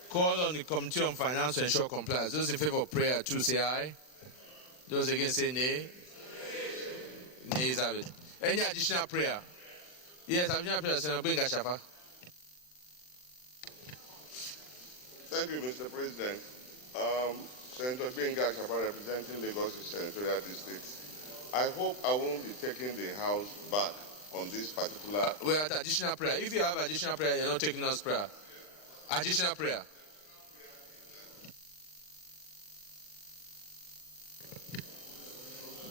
Call on the Committee on Finance to ensure compliance. Those in favor of prayer 2 say aye. Those against say nay. Nays have it. Any additional prayer? Yes, additional prayer. Senator Benga Shafa. Thank you, Mr. President. Senator Benga Shafa, representing Lagos Senatorial District. I hope I won't be taking the House back on this particular. We're at additional prayer. If you have additional prayer, you're not taking us prayer. Additional prayer.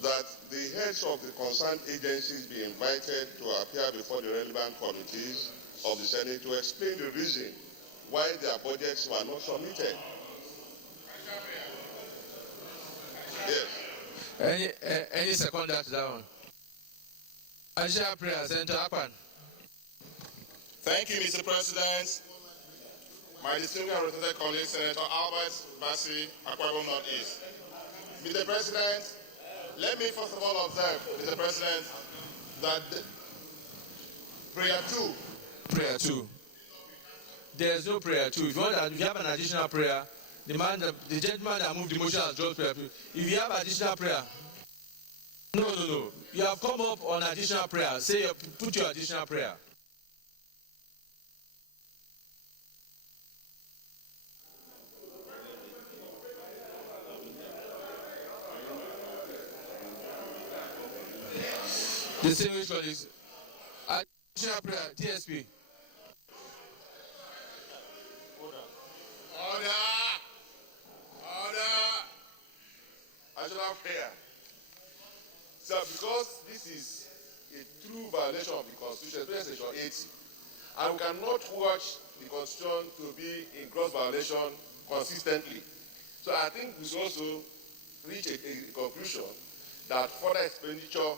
That the heads of the concerned agencies be invited to appear before the relevant committees of the Senate to explain the reason why their budgets were not submitted. Yes. Any second after that one? Additional prayer, Senator Akpan. Thank you, Mr. President. My distinguished and respected colleague, Senator Albert Bassi, Akwa Ibom North East. Mr. President, let me first of all observe, Mr. President, that prayer 2. Prayer 2. There's no prayer 2. If you have an additional prayer, the gentleman that moved the motion has dropped prayer 2. If you have additional prayer, no. You have come up on additional prayer. Put your additional prayer. Distinguished colleagues, additional prayer, TSP. Order! Additional prayer. So because this is a true violation of the Constitution, Section 80, and we cannot watch the Constitution to be in gross violation consistently. So I think we should also reach a conclusion that further expenditure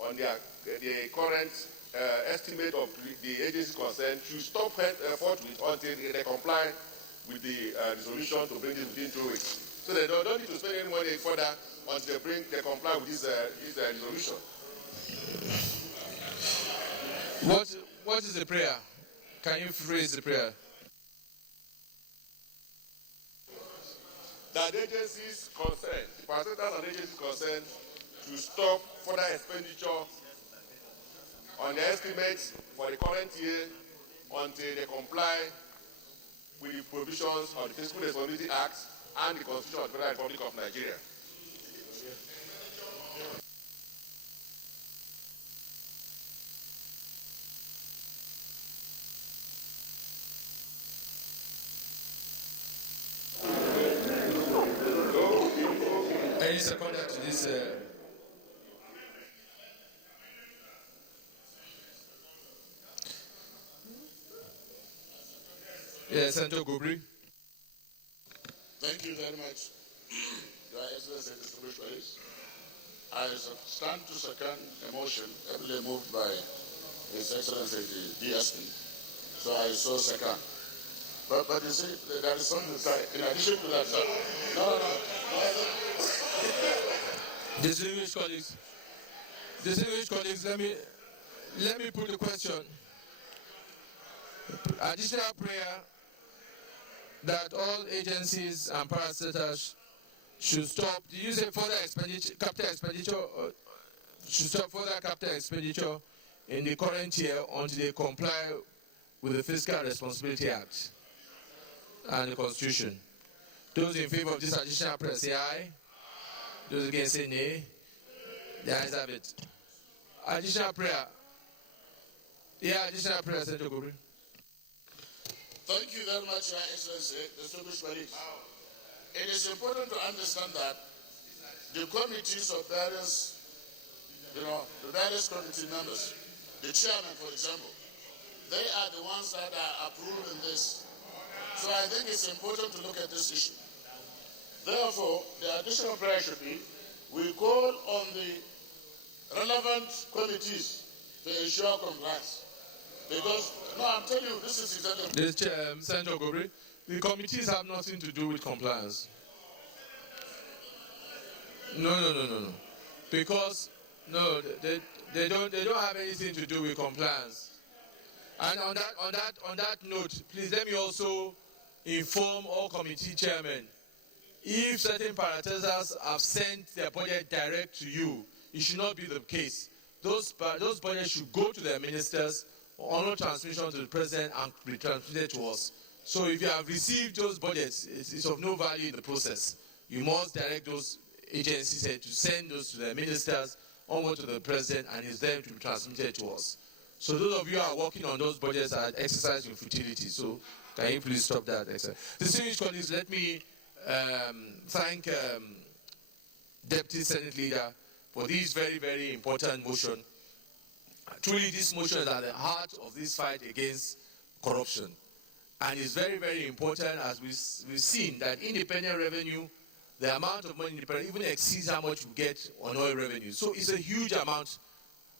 on the current estimate of the agency concerned should stop forthwith until they comply with the resolution to bring this within 2 weeks. So they don't need to spend any money further until they comply with this resolution. What is the prayer? Can you phrase the prayer? That agencies concerned, the parastatals and agencies concerned, to stop further expenditure on the estimates for the current year until they comply with the provisions of the Fiscal Responsibility Act and the Constitution of the Federal Republic of Nigeria. you second that to this? Yes, Senator Gobri. Thank you very much, Your Excellency, distinguished colleagues. I stand to second a motion heavily moved by His Excellency the DSP. So I so second. But you see, there is something in addition to that, sir. No. Distinguished colleagues, let me put the question. Additional prayer that all agencies and parastatals should stop. Do you say further expenditure, capital expenditure? Should stop further capital expenditure in the current year until they comply with the Fiscal Responsibility Act and the Constitution. Those in favor of this additional prayer say aye. Those against say nay. The ayes have it. Additional prayer. Yeah, additional prayer, Senator Gobri. Thank you very much, Your Excellency, distinguished colleagues. It is important to understand that the committees of various, the various committee members, the chairman, for example, they are the ones that are approving this. So I think it's important to look at this issue. Therefore, the additional prayer should be, we call on the relevant committees to ensure compliance. Because, no, I'm telling you, this is exactly... This Senator Gobri, the committees have nothing to do with compliance. No. Because, no, they don't have anything to do with compliance. And on that note, please let me also inform all committee chairmen, if certain parastatals have sent their budget direct to you, it should not be the case. Those budgets should go to their ministers on transmission to the president and be transmitted to us. So if you have received those budgets, it's of no value in the process. You must direct those agencies to send those to their ministers onward to the president, and it's them to be transmitted to us. So those of you who are working on those budgets are exercising futility. So can you please stop that exercise? Distinguished colleagues, let me thank Deputy Senate Leader for this very, very important motion. Truly, this motion is at the heart of this fight against corruption. And it's very, very important, as we've seen, that independent revenue, the amount of money independent even exceeds how much we get on oil revenue. So it's a huge amount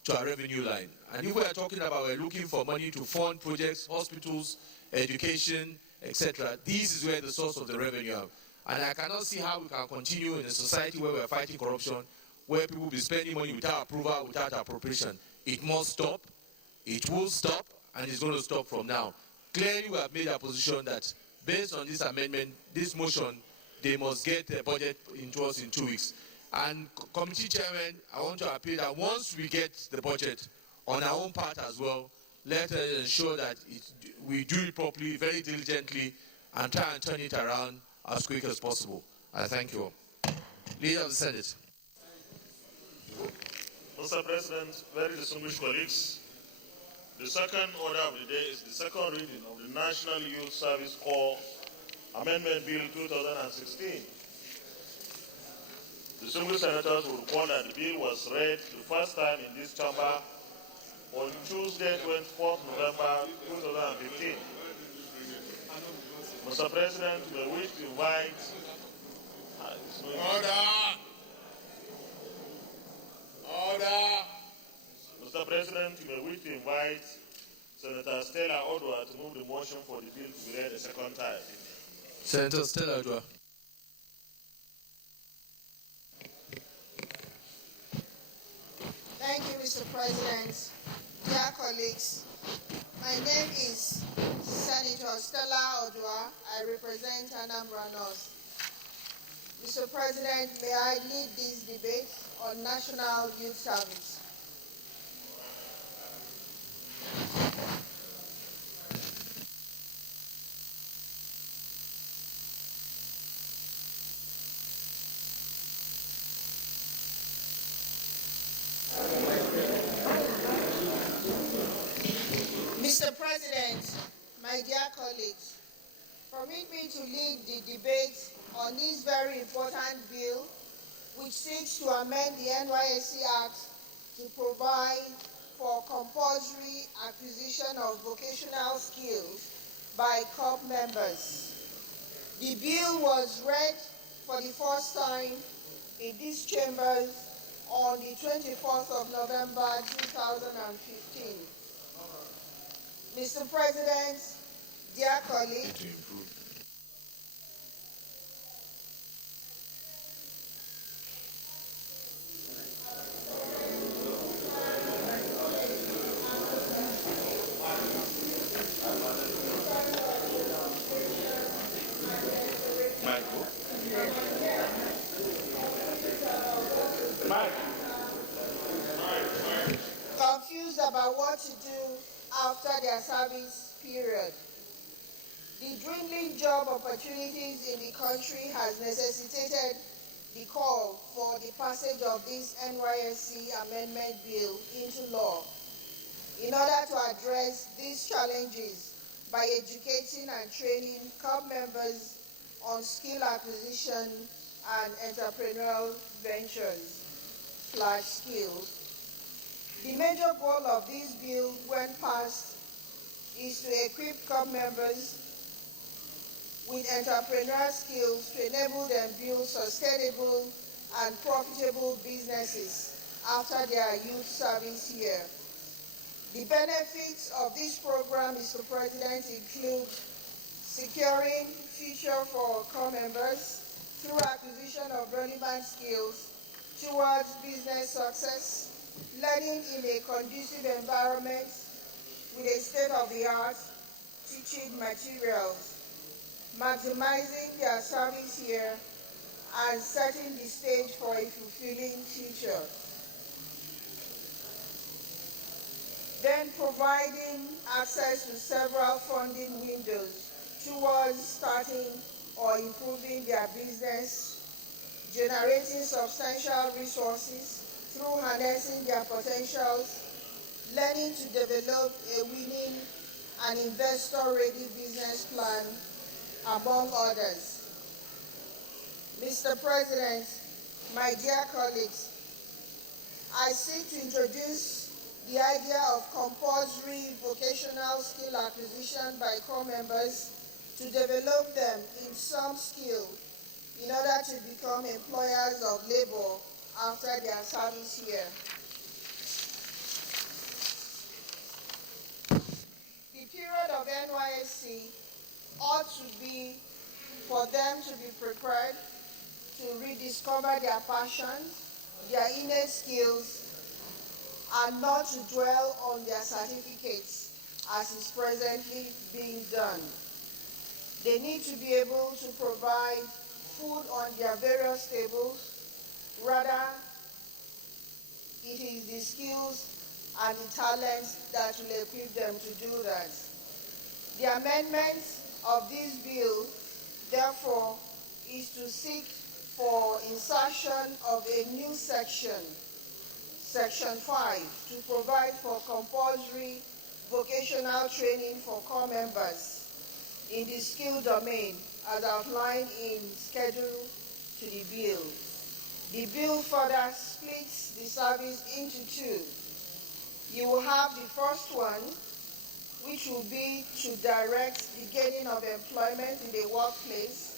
to our revenue line. And if we are talking about we're looking for money to fund projects, hospitals, education, etc., this is where the source of the revenue are. And I cannot see how we can continue in a society where we're fighting corruption, where people will be spending money without approval, without appropriation. It must stop, it will stop, and it's going to stop from now. Clearly, we have made a position that based on this amendment, this motion, they must get their budget into us in 2 weeks. And committee chairman, I want to appeal that once we get the budget on our own part as well, let us ensure that we do it properly, very diligently, and try and turn it around as quick as possible. I thank you all. Leader of the Senate. Mr. President, very distinguished colleagues, the second order of the day is the second reading of the National Youth Service Corps Amendment Bill 2016. Distinguished senators will recall that the bill was read the first time in this chamber on Tuesday, 24th November 2015. Mr. President, we wish to invite... Order! Mr. President, you may wish to invite Senator Stella Odwa to move the motion for the bill to be read a second time. Senator Stella Odwa. Thank you, Mr. President. Dear colleagues, my name is Senator Stella Odwa. I represent Anambra North. Mr. President, may I lead this debate on National Youth Service. Mr. President, my dear colleagues, permit me to lead the debate on this very important bill which seeks to amend the NYSC Act to provide for compulsory acquisition of vocational skills by COP members. The bill was read for the first time in these chambers on the 24th of November 2015. Mr. President, dear colleagues, confused about what to do after their service period. The dwindling job opportunities in the country has necessitated the call for the passage of this NYSC Amendment Bill into law in order to address these challenges by educating and training COP members on skill acquisition and entrepreneurial ventures/skills. The major goal of this bill, when passed, is to equip COP members with entrepreneurial skills to enable them build sustainable and profitable businesses after their youth service year. The benefits of this program, Mr. President, include securing future for COP members through acquisition of relevant skills towards business success, learning in a conducive environment with a state-of-the-art teaching materials, maximizing their service year, and setting the stage for a fulfilling future. Then providing access to several funding windows towards starting or improving their business, generating substantial resources through harnessing their potentials, learning to develop a winning and investor-ready business plan, among others. Mr. President, my dear colleagues, I seek to introduce the idea of compulsory vocational skill acquisition by core members to develop them in some skill in order to become employers of labor after their service year. The period of NYSC ought to be for them to be prepared to rediscover their passions, their innate skills, and not to dwell on their certificates as is presently being done. They need to be able to provide food on their various tables. Rather, it is the skills and the talents that will equip them to do that. The amendment of this bill, therefore, is to seek for insertion of a new section, Section 5, to provide for compulsory vocational training for core members in the skill domain as outlined in Schedule to the bill. The bill further splits the service into two. You will have the first one, which will be to direct the gaining of employment in the workplace,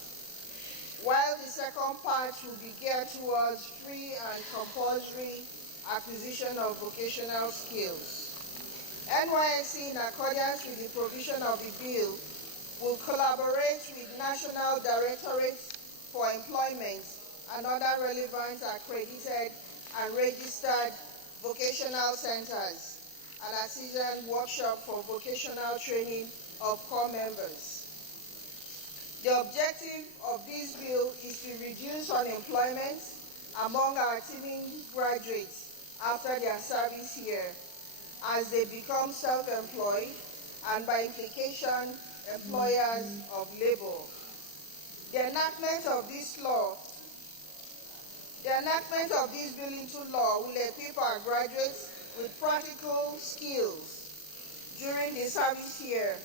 while the second part will be geared towards free and compulsory acquisition of vocational skills. NYSC, in accordance with the provision of the bill, will collaborate with National Directorates for Employment and other relevant accredited and registered vocational centers and assist workshop for vocational training of core members. The objective of this bill is to reduce unemployment among our teeming graduates after their service year as they become self-employed and by implication employers of labor. The enactment of this bill into law will equip our graduates with practical skills during the service year,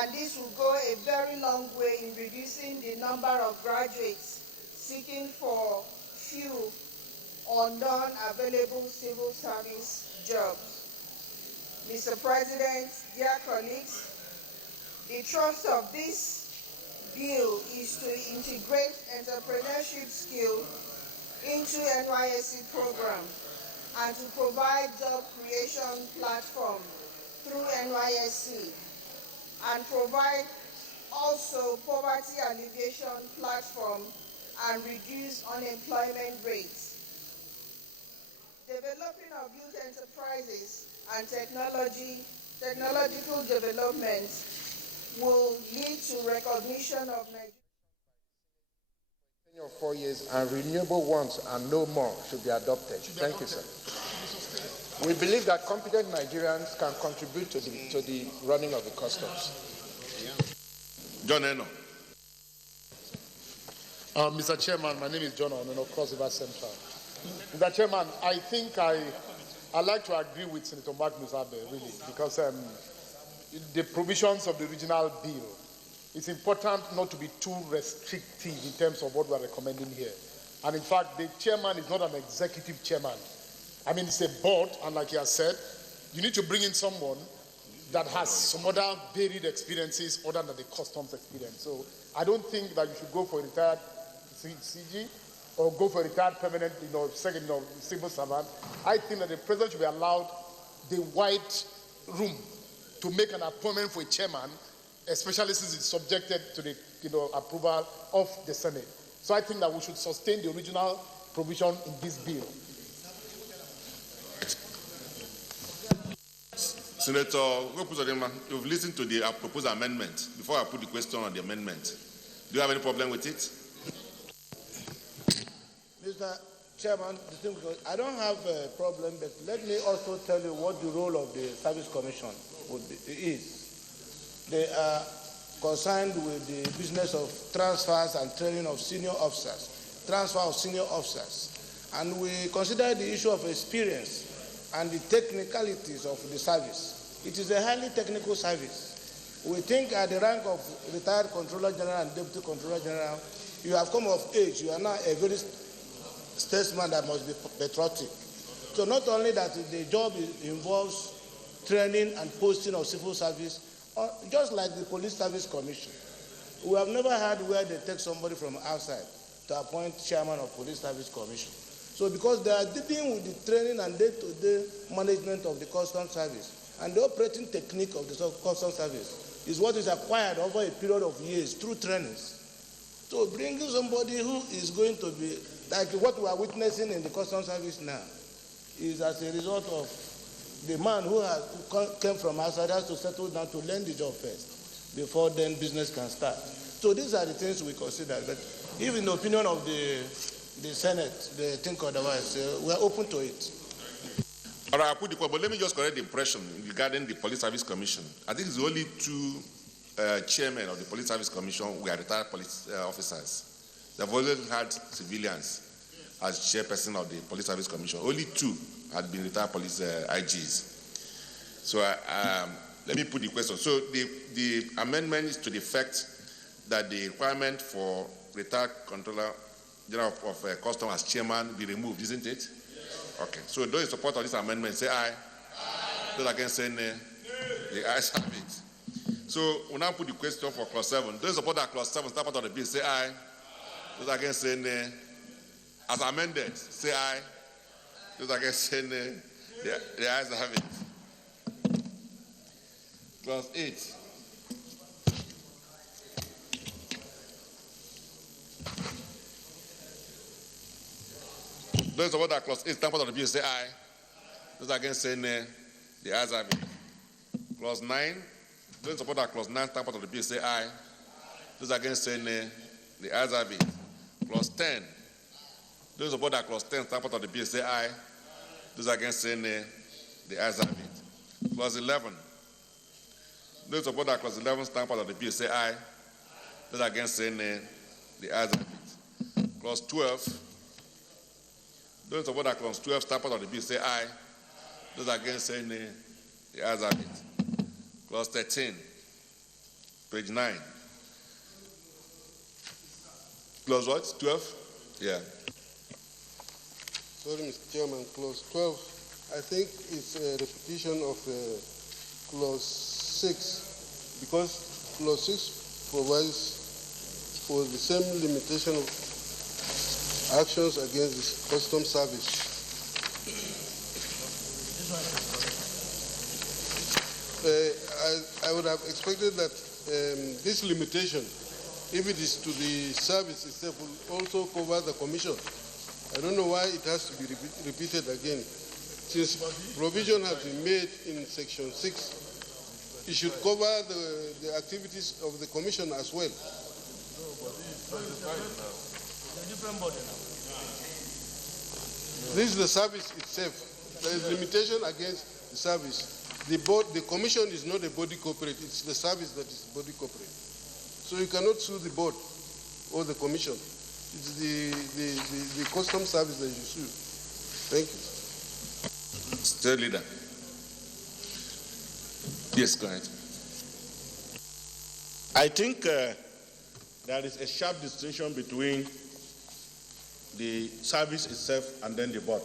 and this will go a very long way in reducing the number of graduates seeking for few or non-available civil service jobs. Mr. President, dear colleagues, the thrust of this bill is to integrate entrepreneurship skill into NYSC program and to provide job creation platform through NYSC and provide also poverty alleviation platform and reduce unemployment rates. Developing of youth enterprises and technological development will lead to recognition of Nigeria. Of 4 years and renewable ones and no more should be adopted. Thank you, sir. We believe that competent Nigerians can contribute to the running of the customs. John Eno. Mr. Chairman, my name is John Oneno, Cross River Central. Mr. Chairman, I think I'd like to agree with Senator Mark Musabe, really, because the provisions of the original bill, it's important not to be too restrictive in terms of what we're recommending here. And in fact, the chairman is not an executive chairman. I mean, it's a board, and like he has said, you need to bring in someone that has some other varied experiences other than the customs experience. So I don't think that you should go for a retired CG or go for a retired permanent, second, civil servant. I think that the president should be allowed the wide room to make an appointment for a chairman, especially since it's subjected to the approval of the Senate. So I think that we should sustain the original provision in this bill. Senator, you've listened to the proposed amendment. Before I put the question on the amendment, do you have any problem with it? Mr. Chairman, I don't have a problem, but let me also tell you what the role of the Service Commission is. They are concerned with the business of transfers and training of senior officers, transfer of senior officers. And we consider the issue of experience and the technicalities of the service. It is a highly technical service. We think at the rank of retired Controller General and Deputy Controller General, you have come of age. You are now a very statesman that must be patriotic. So not only that the job involves training and posting of civil service, just like the Police Service Commission. We have never had where they take somebody from outside to appoint chairman of Police Service Commission. So because they are dealing with the training and day-to-day management of the Customs Service, and the operating technique of the Customs Service is what is acquired over a period of years through trainings. So bringing somebody who is going to be, like what we are witnessing in the Customs Service now, is as a result of the man who came from outside has to settle down to learn the job first, before then business can start. So these are the things we consider. But if in the opinion of the Senate, they think otherwise, we are open to it. All right, I'll put the question, but let me just correct the impression regarding the Police Service Commission. I think it's the only two chairmen of the Police Service Commission who are retired police officers. They've always had civilians as chairperson of the Police Service Commission. Only two had been retired police IGs. So let me put the question. So the amendment is to the effect that the requirement for retired Controller General of Customs as chairman be removed, isn't it? Yes. Okay. So those in support of this amendment say aye. Aye. Those against say nay. The ayes have it. So we now put the question for clause 7. Those in support of clause 7, start part of the bill, say aye. Those against say nay. As amended, say aye. Those against say nay. The ayes have it. Clause 8. Those in support of clause 8, start part of the bill, say aye. Those against say nay. The ayes have it. Clause 9. Those in support of clause 9, start part of the bill, say aye. Those against say nay. The ayes have it. Clause 10. Those in support of clause 10, start part of the bill, say aye. Those against say nay. The ayes have it. Clause 11. Those in support of clause 11, start part of the bill, say aye. Those against say nay. The ayes have it. Clause 12. Those in support of clause 12, start part of the bill, say aye. Those against say nay. The ayes have it. Clause 13, page 9. Clause what? 12? Yeah. Sorry, Mr. Chairman, clause 12, I think it's a repetition of clause 6, because clause 6 provides for the same limitation of actions against the customs service. I would have expected that this limitation, if it is to the service itself, will also cover the commission. I don't know why it has to be repeated again. Since provision has been made in section 6, it should cover the activities of the commission as well. This is the service itself. There is limitation against the service. The commission is not a body corporate, it's the service that is body corporate. So you cannot sue the board or the commission. It's the custom service that you sue. Thank you. State leader. Yes, go ahead. I think there is a sharp distinction between the service itself and then the board.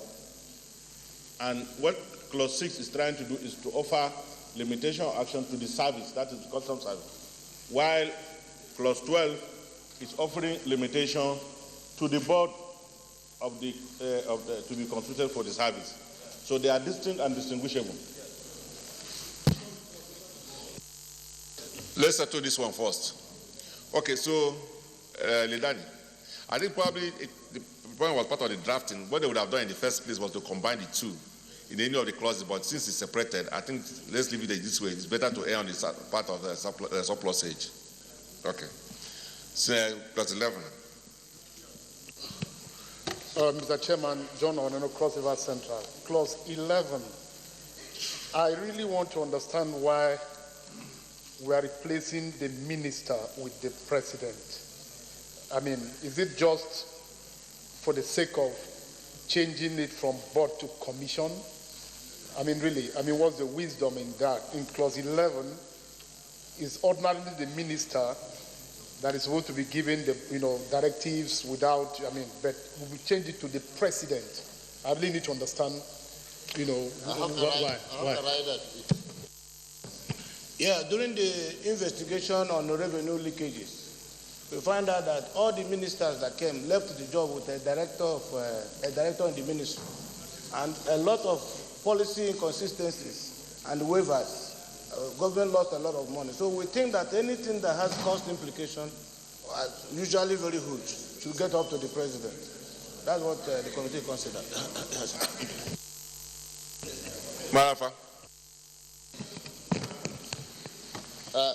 And what clause 6 is trying to do is to offer limitation of action to the service, that is the custom service, while clause 12 is offering limitation to the board to be consulted for the service. So they are distinct and distinguishable. Let's settle this one first. Okay, so, Lidani, I think probably the point was part of the drafting. What they would have done in the first place was to combine the two in any of the clauses, but since it's separated, I think let's leave it this way. It's better to err on the part of the surplusage. Okay. So, clause 11. Mr. Chairman, John Oneno, Cross River Central. Clause 11. I really want to understand why we are replacing the minister with the president. I mean, is it just for the sake of changing it from board to commission? I mean, really, what's the wisdom in that? In clause 11, is ordinarily the minister that is supposed to be given the, directives without, but we change it to the president. I really need to understand, why. Yeah, during the investigation on the revenue leakages, we find out that all the ministers that came left the job with a director in the ministry, and a lot of policy inconsistencies and waivers. Government lost a lot of money. So we think that anything that has cost implication, usually very huge, should get up to the president. That's what the committee considered. Marafa.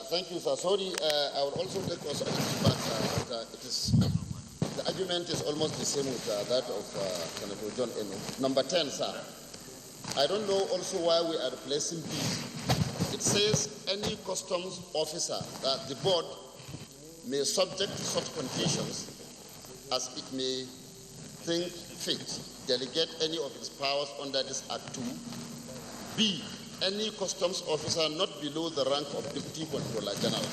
Thank you, sir. Sorry, I would also take also, but it is the argument is almost the same with that of Senator John Eno. Number 10, sir. I don't know also why we are replacing B. It says any customs officer that the board may subject to such conditions as it may think fit, delegate any of its powers under this Act 2. B, any customs officer not below the rank of Deputy Controller General.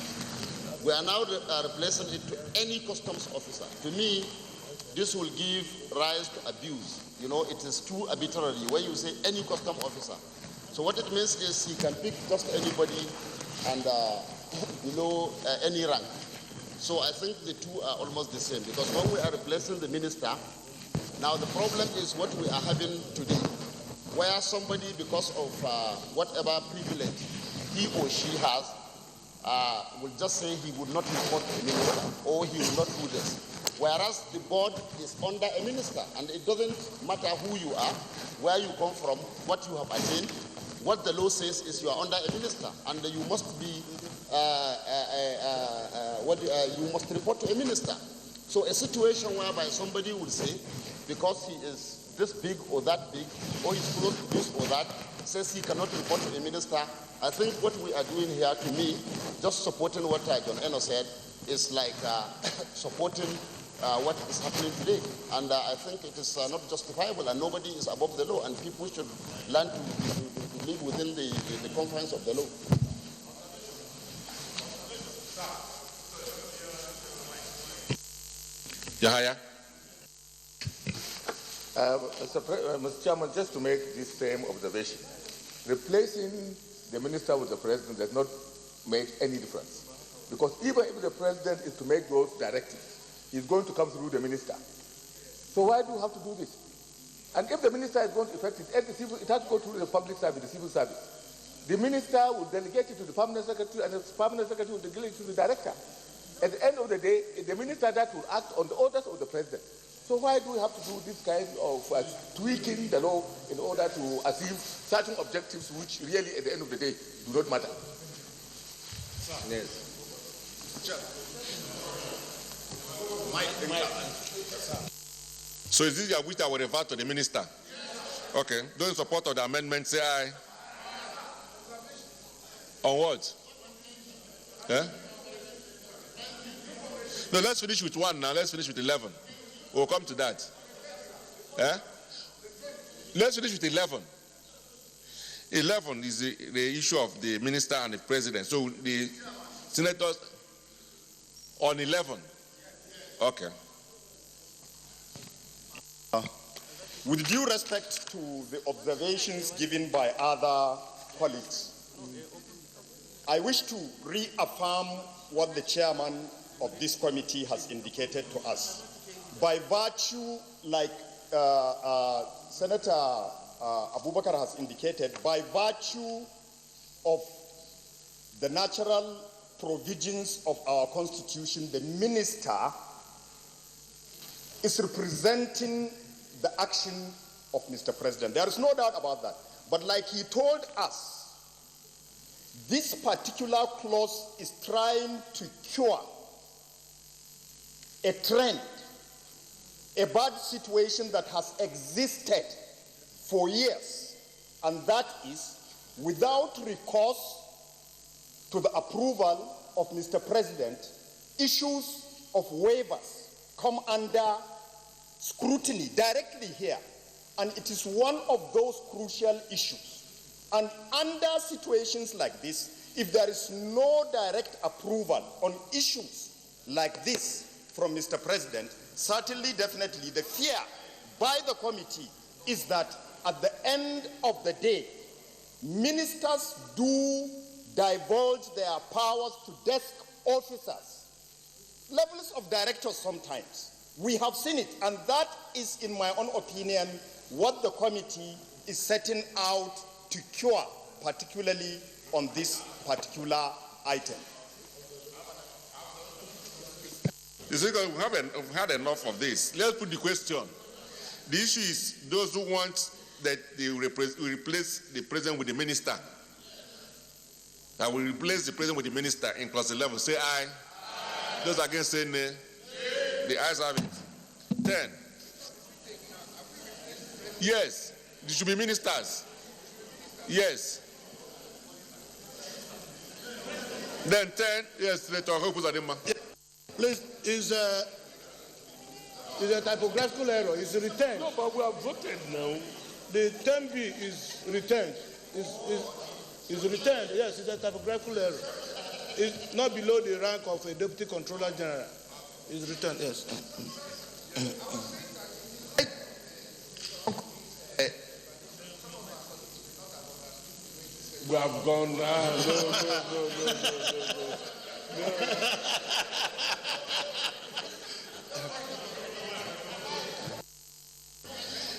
We are now replacing it to any customs officer. To me, this will give rise to abuse. It is too arbitrary when you say any custom officer. So what it means is he can pick just anybody and below any rank. So I think the two are almost the same, because when we are replacing the minister, now the problem is what we are having today, where somebody, because of whatever privilege he or she has, will just say he would not report to the minister, or he will not do this. Whereas the board is under a minister, and it doesn't matter who you are, where you come from, what you have attained. What the law says is you are under a minister, and you must be you must report to a minister. So a situation whereby somebody would say, because he is this big or that big, or he's close to this or that, says he cannot report to a minister. I think what we are doing here, to me, just supporting what John Eno said, is like supporting what is happening today. And I think it is not justifiable, and nobody is above the law, and people should learn to live within the confines of the law. Yahaya. Mr. Chairman, just to make this same observation, replacing the minister with the president does not make any difference. Because even if the president is to make those directives, he's going to come through the minister. So why do you have to do this? And if the minister is going to effect it, it has to go through the public service, the civil service. The minister will delegate it to the permanent secretary, and the permanent secretary will delegate it to the director. At the end of the day, it's the minister that will act on the orders of the president. So why do we have to do this kind of tweaking the law in order to achieve certain objectives which really, at the end of the day, do not matter? Yes. So is this your wish I will refer to the minister? Okay. Those in support of the amendment say aye. On what? Yeah? No, let's finish with 1 now. Let's finish with 11. We'll come to that. Yeah? Let's finish with 11. 11 is the issue of the minister and the president. So the senators on 11. Okay. With due respect to the observations given by other colleagues, I wish to reaffirm what the chairman of this committee has indicated to us. By virtue, like Senator Abubakar has indicated, by virtue of the natural provisions of our constitution, the minister is representing the action of Mr. President. There is no doubt about that. But like he told us, this particular clause is trying to cure a trend, a bad situation that has existed for years, and that is without recourse to the approval of Mr. President, issues of waivers come under scrutiny directly here, and it is one of those crucial issues. And under situations like this, if there is no direct approval on issues like this from Mr. President, certainly, definitely, the fear by the committee is that at the end of the day, ministers do divulge their powers to desk officers, levels of directors sometimes. We have seen it, and that is, in my own opinion, what the committee is setting out to cure, particularly on this particular item. You see, we've had enough of this. Let's put the question. The issue is those who want that they replace the president with the minister. That will replace the president with the minister in clause 11. Say aye. Aye. Those against say nay. The ayes have it. 10. Yes. There should be ministers. Yes. Then 10. Yes, Senator Hopuzadima. Please, is a typographical error. It's returned. No, but we have voted now. The 10B is returned. Is returned. Yes, it's a typographical error. It's not below the rank of a deputy controller general. It's returned. Yes. We have gone. No.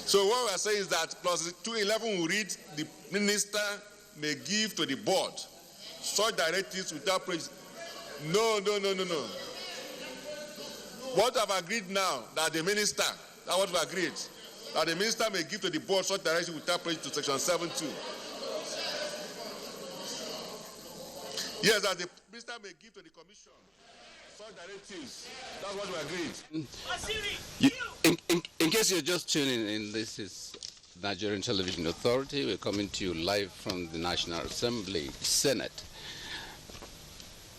So what we are saying is that clause 211 will read, the minister may give to the board such directives without prejudice. No. What I've agreed now, that the minister, that's what we agreed, that the minister may give to the board such directives without prejudice to section 7.2. Yes, that the minister may give to the commission such directives. That's what we agreed. In case you're just tuning in, this is Nigerian Television Authority. We're coming to you live from the National Assembly, Senate.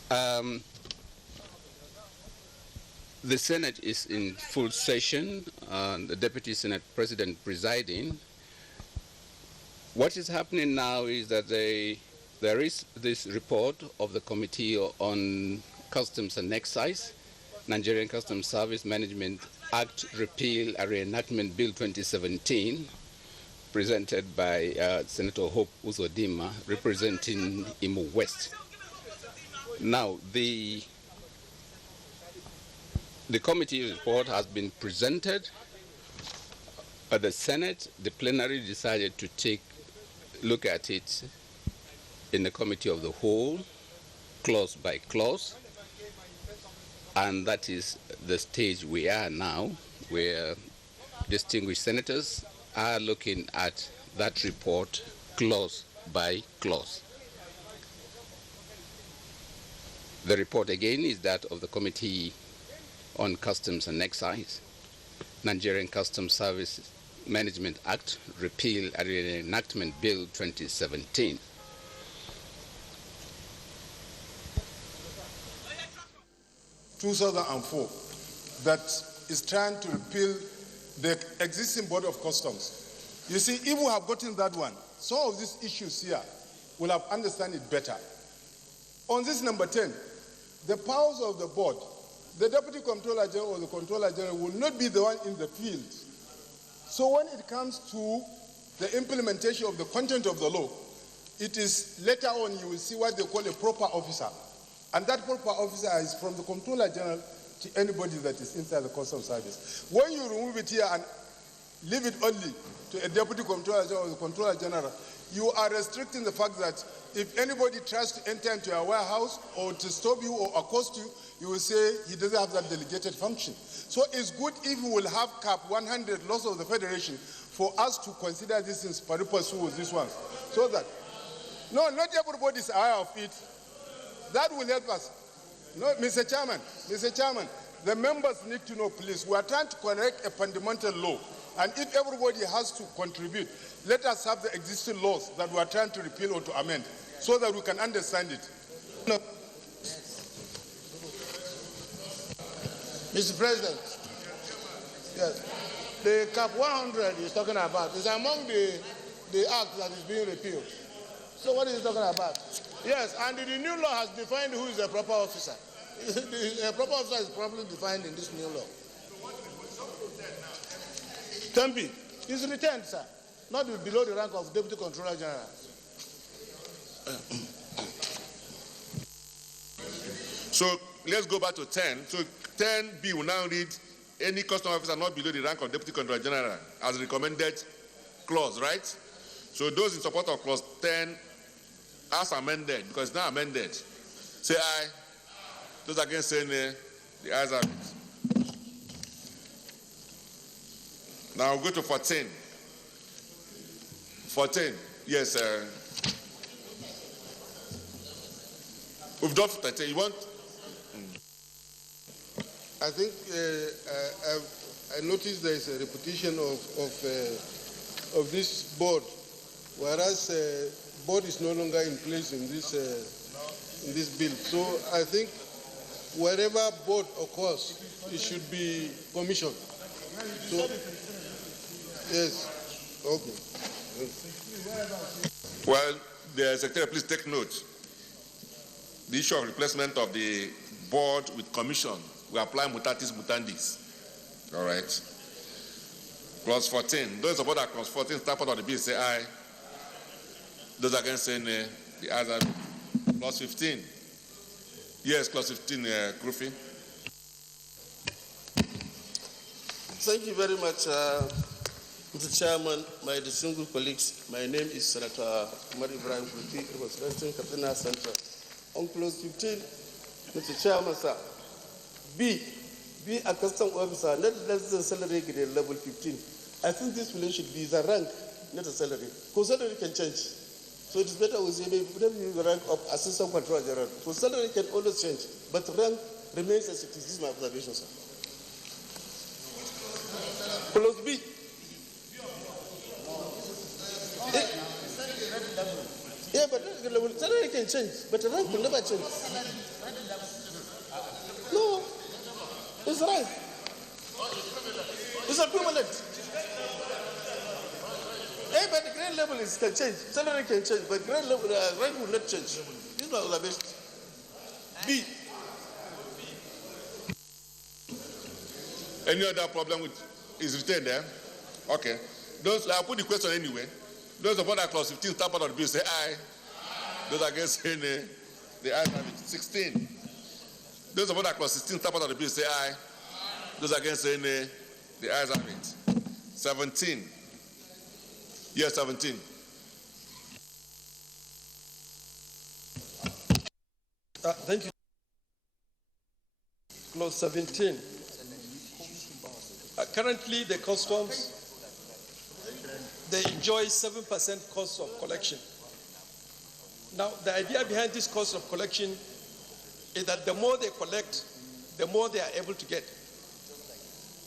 The Senate is in full session, the Deputy Senate President presiding. What is happening now is that there is this report of the Committee on Customs and Excise, Nigerian Customs Service Management Act Repeal and Reenactment Bill 2017, presented by Senator Hope Uzodimma, representing Imo West. Now, the committee report has been presented at the Senate. The plenary decided to take a look at it in the committee of the whole, clause by clause, and that is the stage we are now, where distinguished senators are looking at that report clause by clause. The report again is that of the Committee on Customs and Excise, Nigerian Customs Service Management Act, Repeal and Reenactment Bill 2017. (2004) that is trying to repeal the existing Board of Customs. You see, if we have gotten that one, some of these issues here will have understand it better. On this number 10, the powers of the board, the Deputy Comptroller General or the Comptroller General will not be the one in the field. So when it comes to the implementation of the content of the law, it is later on you will see what they call a proper officer. And that proper officer is from the Comptroller General to anybody that is inside the Customs Service. When you remove it here and leave it only to a Deputy Comptroller General or the Comptroller General, you are restricting the fact that if anybody tries to enter into a warehouse or to stop you or accost you, you will say he doesn't have that delegated function. So it's good if we will have cap 100 laws of the Federation for us to consider this in pari passu with this one. So that, no, not everybody is aware of it. That will help us. No, Mr. Chairman, the members need to know, please, we are trying to correct a fundamental law. And if everybody has to contribute, let us have the existing laws that we are trying to repeal or to amend so that we can understand it. No. Mr. President, yes, the cap 100 is talking about is among the act that is being repealed. So what is he talking about? Yes, and the new law has defined who is a proper officer. A proper officer is properly defined in this new law. Tempi is retained, sir, not below the rank of Deputy Comptroller General. So let's go back to 10. So 10B will now read any custom officer not below the rank of Deputy Comptroller General as recommended clause, right? So those in support of clause 10 as amended, because it's now amended, say aye. Those against say nay, the ayes have it. Now we'll go to 14. 14, yes. We've done 13. You want? I think I noticed there is a repetition of this board, whereas board is no longer in place in this bill. So I think wherever board occurs, it should be commission. So, yes, okay. Well, the Secretary, please take note. The issue of replacement of the board with commission, we apply mutatis mutandis. All right. Clause 14. Those support that clause 14 start part of the bill say aye. Those against say nay. The ayes have it. Clause 15. Yes, clause 15, Krufi. Thank you very much, Mr. Chairman, my distinguished colleagues. My name is Senator Umar Ibrahim Kuti, representing Katsina Central. On clause 15, Mr. Chairman, sir, B, a custom officer, not less than salary grade level 15. I think this relation should be the rank, not a salary. Because salary can change. So it is better we say maybe the rank of assistant controller general. Because salary can always change, but rank remains as it is. This is my observation, sir. Clause B. Yeah, but salary can change, but the rank will never change. No, it's right. It's equivalent. Yeah, but the grade level can change. Salary can change, but grade level rank will not change. This is my observation. B. Any other problem with is written there? Okay. Those, I'll put the question anyway. Those of that clause 15 start part of the bill say aye. Those against saying nay. The ayes have it. 16. Those of that clause 16 start part of the bill say aye. Those against saying nay. The ayes have it. 17. Yes, 17. Thank you. Clause 17. Currently, the customs, they enjoy 7% cost of collection. Now, the idea behind this cost of collection is that the more they collect, the more they are able to get.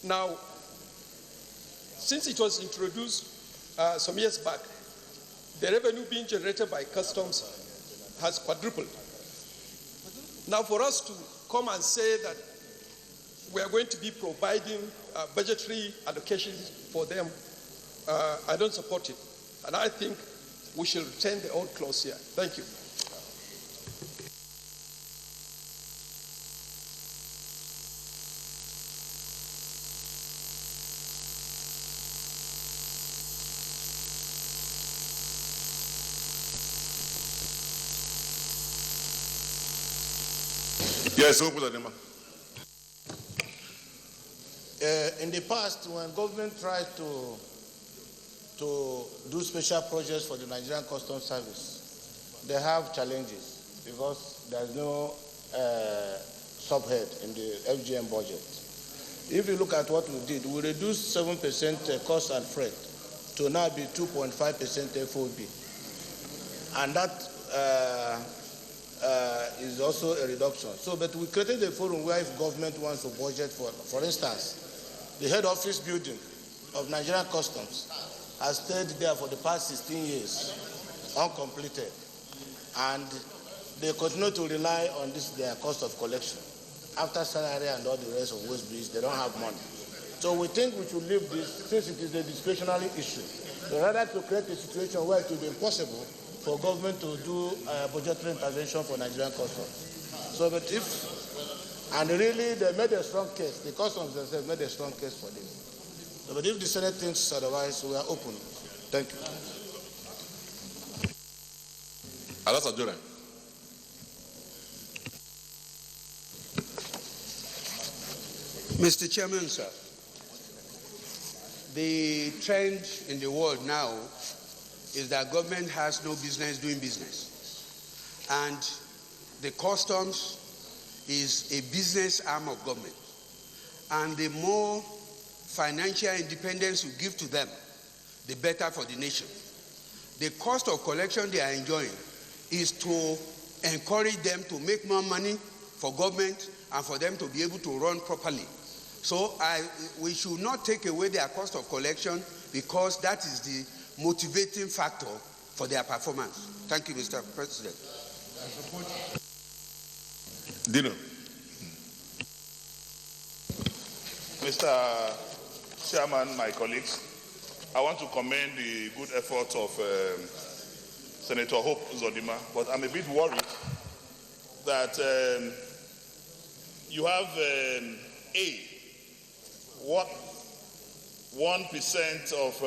Now, since it was introduced some years back, the revenue being generated by customs has quadrupled. Now, for us to come and say that we are going to be providing budgetary allocations for them, I don't support it. And I think we should retain the old clause here. Thank you. Yes, in the past, when government tried to do special projects for the Nigerian Customs Service, they have challenges because there's no subhead in the FGM budget. If you look at what we did, we reduced 7% cost and freight to now be 2.5% FOB. And that is also a reduction. So, but we created a forum where if government wants to budget for instance, the head office building of Nigerian Customs has stayed there for the past 16 years, uncompleted. And they continue to rely on this, their cost of collection. After salary and all the rest of West Bridge, they don't have money. So we think we should leave this, since it is a discretionary issue, rather to create a situation where it will be impossible for government to do budgetary intervention for Nigerian Customs. So, but if, and really they made a strong case, the Customs themselves made a strong case for this. So, but if the Senate thinks otherwise, we are open. Thank you. Alasa Joran. Mr. Chairman, sir, the trend in the world now is that government has no business doing business. And the customs is a business arm of government. And the more financial independence you give to them, the better for the nation. The cost of collection they are enjoying is to encourage them to make more money for government and for them to be able to run properly. So we should not take away their cost of collection because that is the motivating factor for their performance. Thank you, Mr. President. Dino. Mr. Chairman, my colleagues, I want to commend the good efforts of Senator Hope Uzodimma, but I'm a bit worried that you have 1% of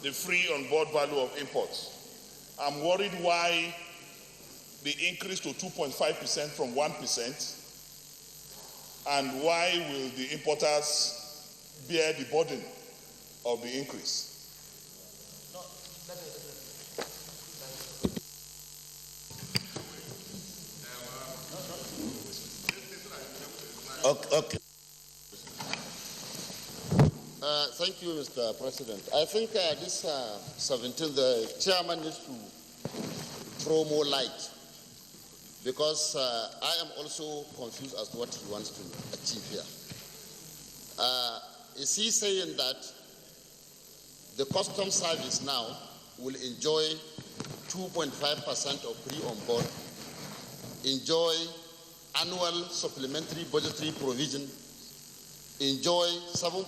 the free on board value of imports. I'm worried why the increase to 2.5% from 1%, and why will the importers bear the burden of the increase? Okay. Thank you, Mr. President. I think this 17, the chairman needs to throw more light, because I am also confused as to what he wants to achieve here. Is he saying that the customs service now will enjoy 2.5% of free on board, enjoy annual supplementary budgetary provision, enjoy 7%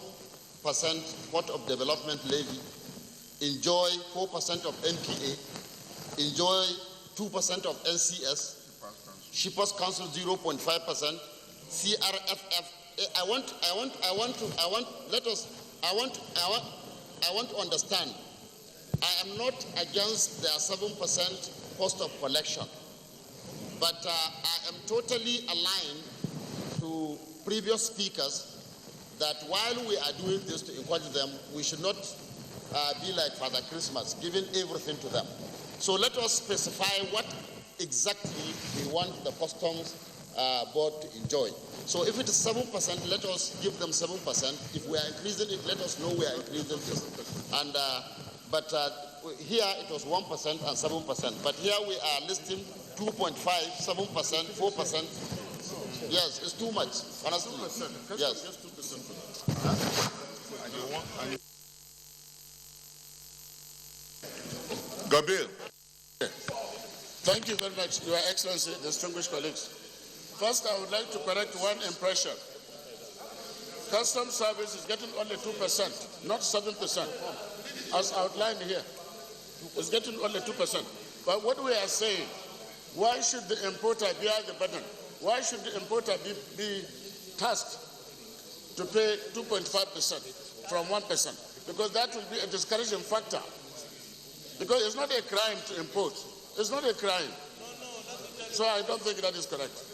pot of development levy, enjoy 4% of NPA, enjoy 2% of NCS, Shippers Council 0.5%, CRFF to understand. I am not against their 7% cost of collection, but I am totally aligned to previous speakers that while we are doing this to encourage them, we should not be like Father Christmas, giving everything to them. So let us specify what exactly we want the customs board to enjoy. So if it is 7%, let us give them 7%. If we are increasing it, let us know we are increasing this. And but here it was 1% and 7%. But here we are listing 2.5, 7%, 4%. Yes, it's too much, honestly. Yes. Just 2%. Gabriel. Thank you very much, Your Excellency, distinguished colleagues. First, I would like to correct one impression. Customs service is getting only 2%, not 7%, as outlined here. It's getting only 2%. But what we are saying, why should the importer bear the burden? Why should the importer be tasked to pay 2.5% from 1%? Because that will be a discouraging factor. Because it's not a crime to import. It's not a crime. So I don't think that is correct.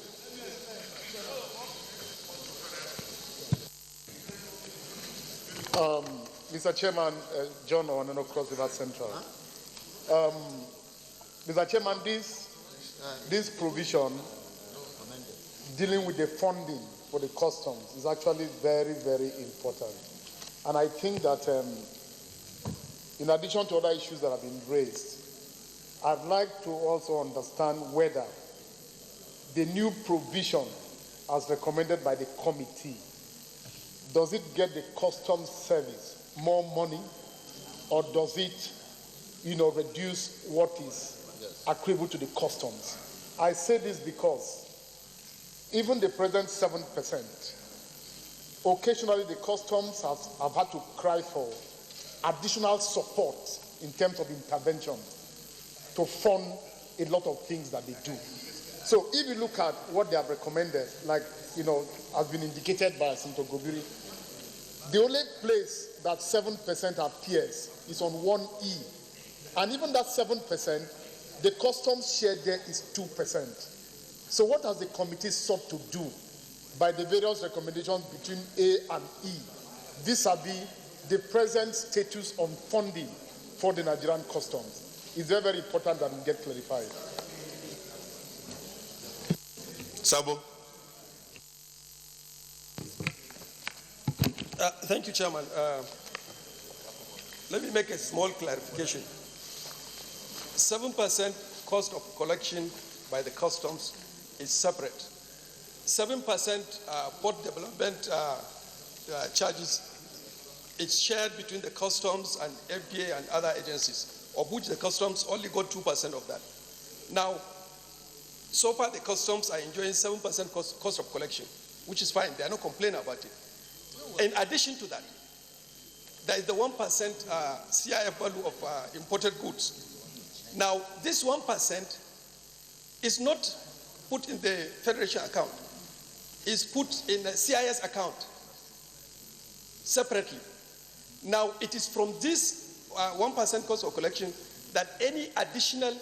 Mr. Chairman, John Owaneno, Cross River Central. Mr. Chairman, this provision dealing with the funding for the customs is actually very, very important. And I think that in addition to other issues that have been raised, I'd like to also understand whether the new provision as recommended by the committee, does it get the customs service more money, or does it, reduce what is accruable to the customs? I say this because even the present 7%, occasionally the customs have had to cry for additional support in terms of intervention to fund a lot of things that they do. So if you look at what they have recommended, like, has been indicated by Senator Gobiri, the only place that 7% appears is on 1E. And even that 7%, the customs share there is 2%. So what has the committee sought to do by the various recommendations between A and E, vis-a-vis the present status on funding for the Nigerian customs? It's very, very important that we get clarified. Sabo. Thank you, Chairman. Let me make a small clarification. 7% cost of collection by the customs is separate. 7% port development charges is shared between the customs and FBA and other agencies, of which the customs only got 2% of that. Now, so far the customs are enjoying 7% cost of collection, which is fine. They are not complaining about it. In addition to that, there is the 1% CIF value of imported goods. Now, this 1% is not put in the Federation account. It's put in a CIS account separately. Now, it is from this 1% cost of collection that any additional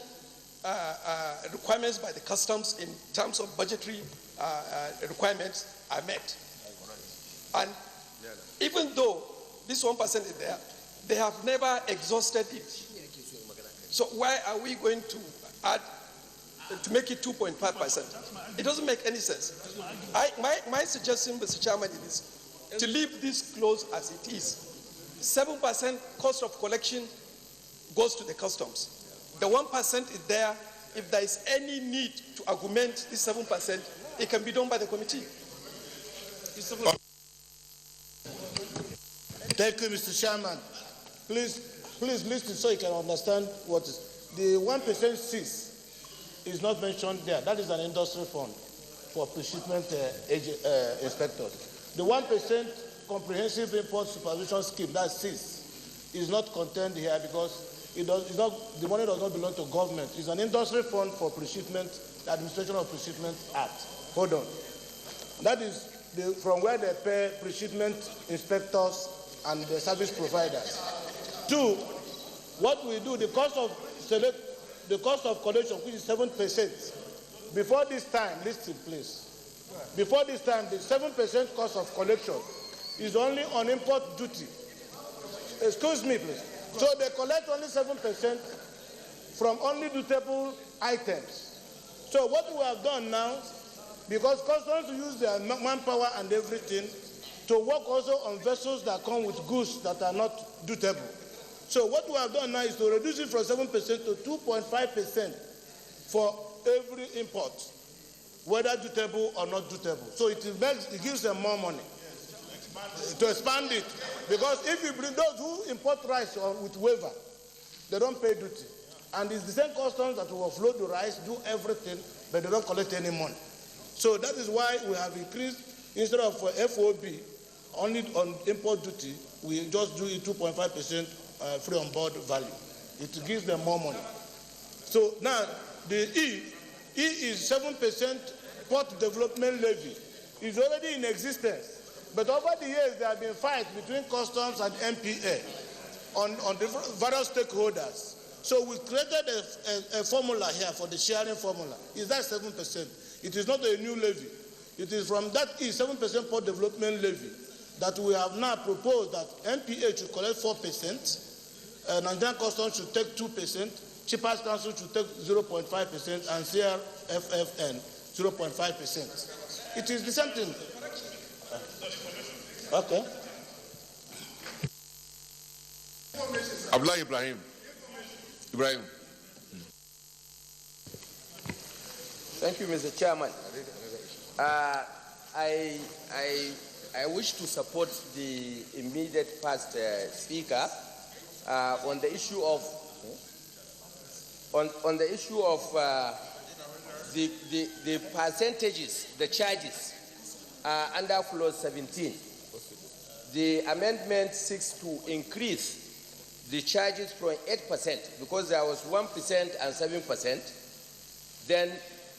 requirements by the customs in terms of budgetary requirements are met. And even though this 1% is there, they have never exhausted it. So why are we going to add to make it 2.5%? It doesn't make any sense. My suggestion, Mr. Chairman, is to leave this clause as it is. 7% cost of collection goes to the customs. The 1% is there. If there is any need to augment this 7%, it can be done by the committee. Thank you, Mr. Chairman. Please listen so you can understand what is. The 1% cease is not mentioned there. That is an industry fund for pre-shipment inspectors. The 1% comprehensive import supervision scheme, that cease, is not contained here because the money does not belong to government. It's an industry fund for pre-shipment, the Administration of Pre-Shipment Act. Hold on. That is from where they pay pre-shipment inspectors and the service providers. 2, what we do, the cost of collection, which is 7%. Before this time, listen please. Before this time, the 7% cost of collection is only on import duty. Excuse me, please. So they collect only 7% from only dutable items. So what we have done now, because customs use their manpower and everything to work also on vessels that come with goods that are not dutable. So what we have done now is to reduce it from 7% to 2.5% for every import, whether dutable or not dutable. So it gives them more money to expand it. Because if you bring those who import rice with waiver, they don't pay duty. And it's the same customs that will offload the rice, do everything, but they don't collect any money. So that is why we have increased, instead of FOB, only on import duty, we just do it 2.5% free on board value. It gives them more money. So now, the E is 7% port development levy. It's already in existence. But over the years, there have been fights between customs and MPA on the various stakeholders. So we created a formula here for the sharing formula. Is that 7%? It is not a new levy. It is from that 7% port development levy that we have now proposed that MPA should collect 4%, Nigerian Customs should take 2%, Shippers Council should take 0.5%, and CRFFN 0.5%. It is the same thing. Okay. Abdullah Ibrahim. Thank you, Mr. Chairman. I wish to support the immediate past speaker on the issue of the percentages, the charges under clause 17. The amendment seeks to increase the charges from 8%, because there was 1% and 7%. Then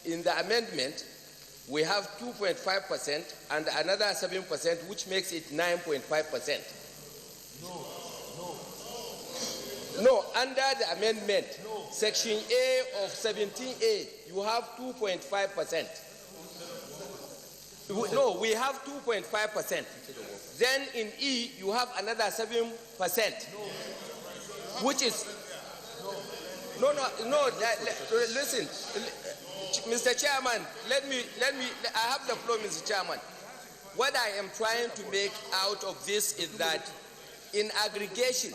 in the amendment, we have 2.5% and another 7%, which makes it 9.5%. No, under the amendment, section A of 17A, you have 2.5%. No, we have 2.5%. Then in E, you have another 7%, which is listen, Mr. Chairman, I have the floor, Mr. Chairman. What I am trying to make out of this is that in aggregation,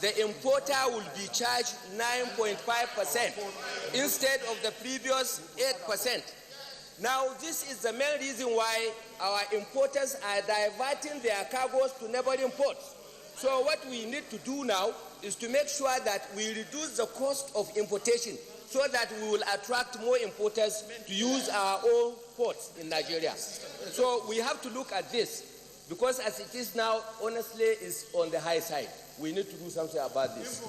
the importer will be charged 9.5% instead of the previous 8%. Now, this is the main reason why our importers are diverting their cargoes to neighboring ports. So what we need to do now is to make sure that we reduce the cost of importation so that we will attract more importers to use our own ports in Nigeria. So we have to look at this, because as it is now, honestly, is on the high side. We need to do something about this.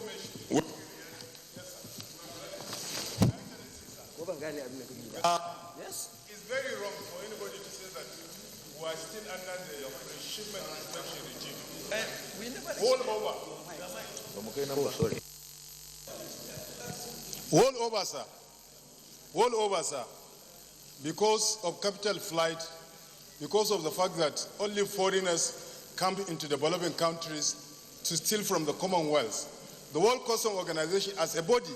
Yes? It's very wrong for anybody to say that we are still under the shipment inspection regime. We never All over, sir. Because of capital flight, because of the fact that only foreigners come into developing countries to steal from the Commonwealth, the World Customs Organization as a body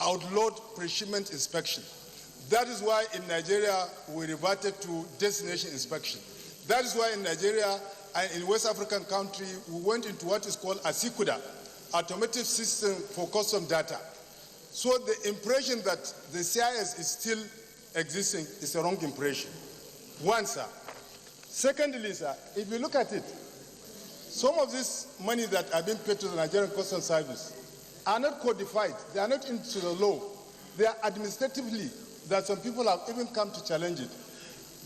outlawed pre-shipment inspection. That is why in Nigeria we reverted to destination inspection. That is why in Nigeria and in West African country we went into what is called ASICUDA, Automatic System for Custom Data. So the impression that the CIS is still existing is a wrong impression. One, sir. Secondly, sir, if you look at it, some of this money that are being paid to the Nigerian Customs Service are not codified. They are not into the law. They are administratively that some people have even come to challenge it.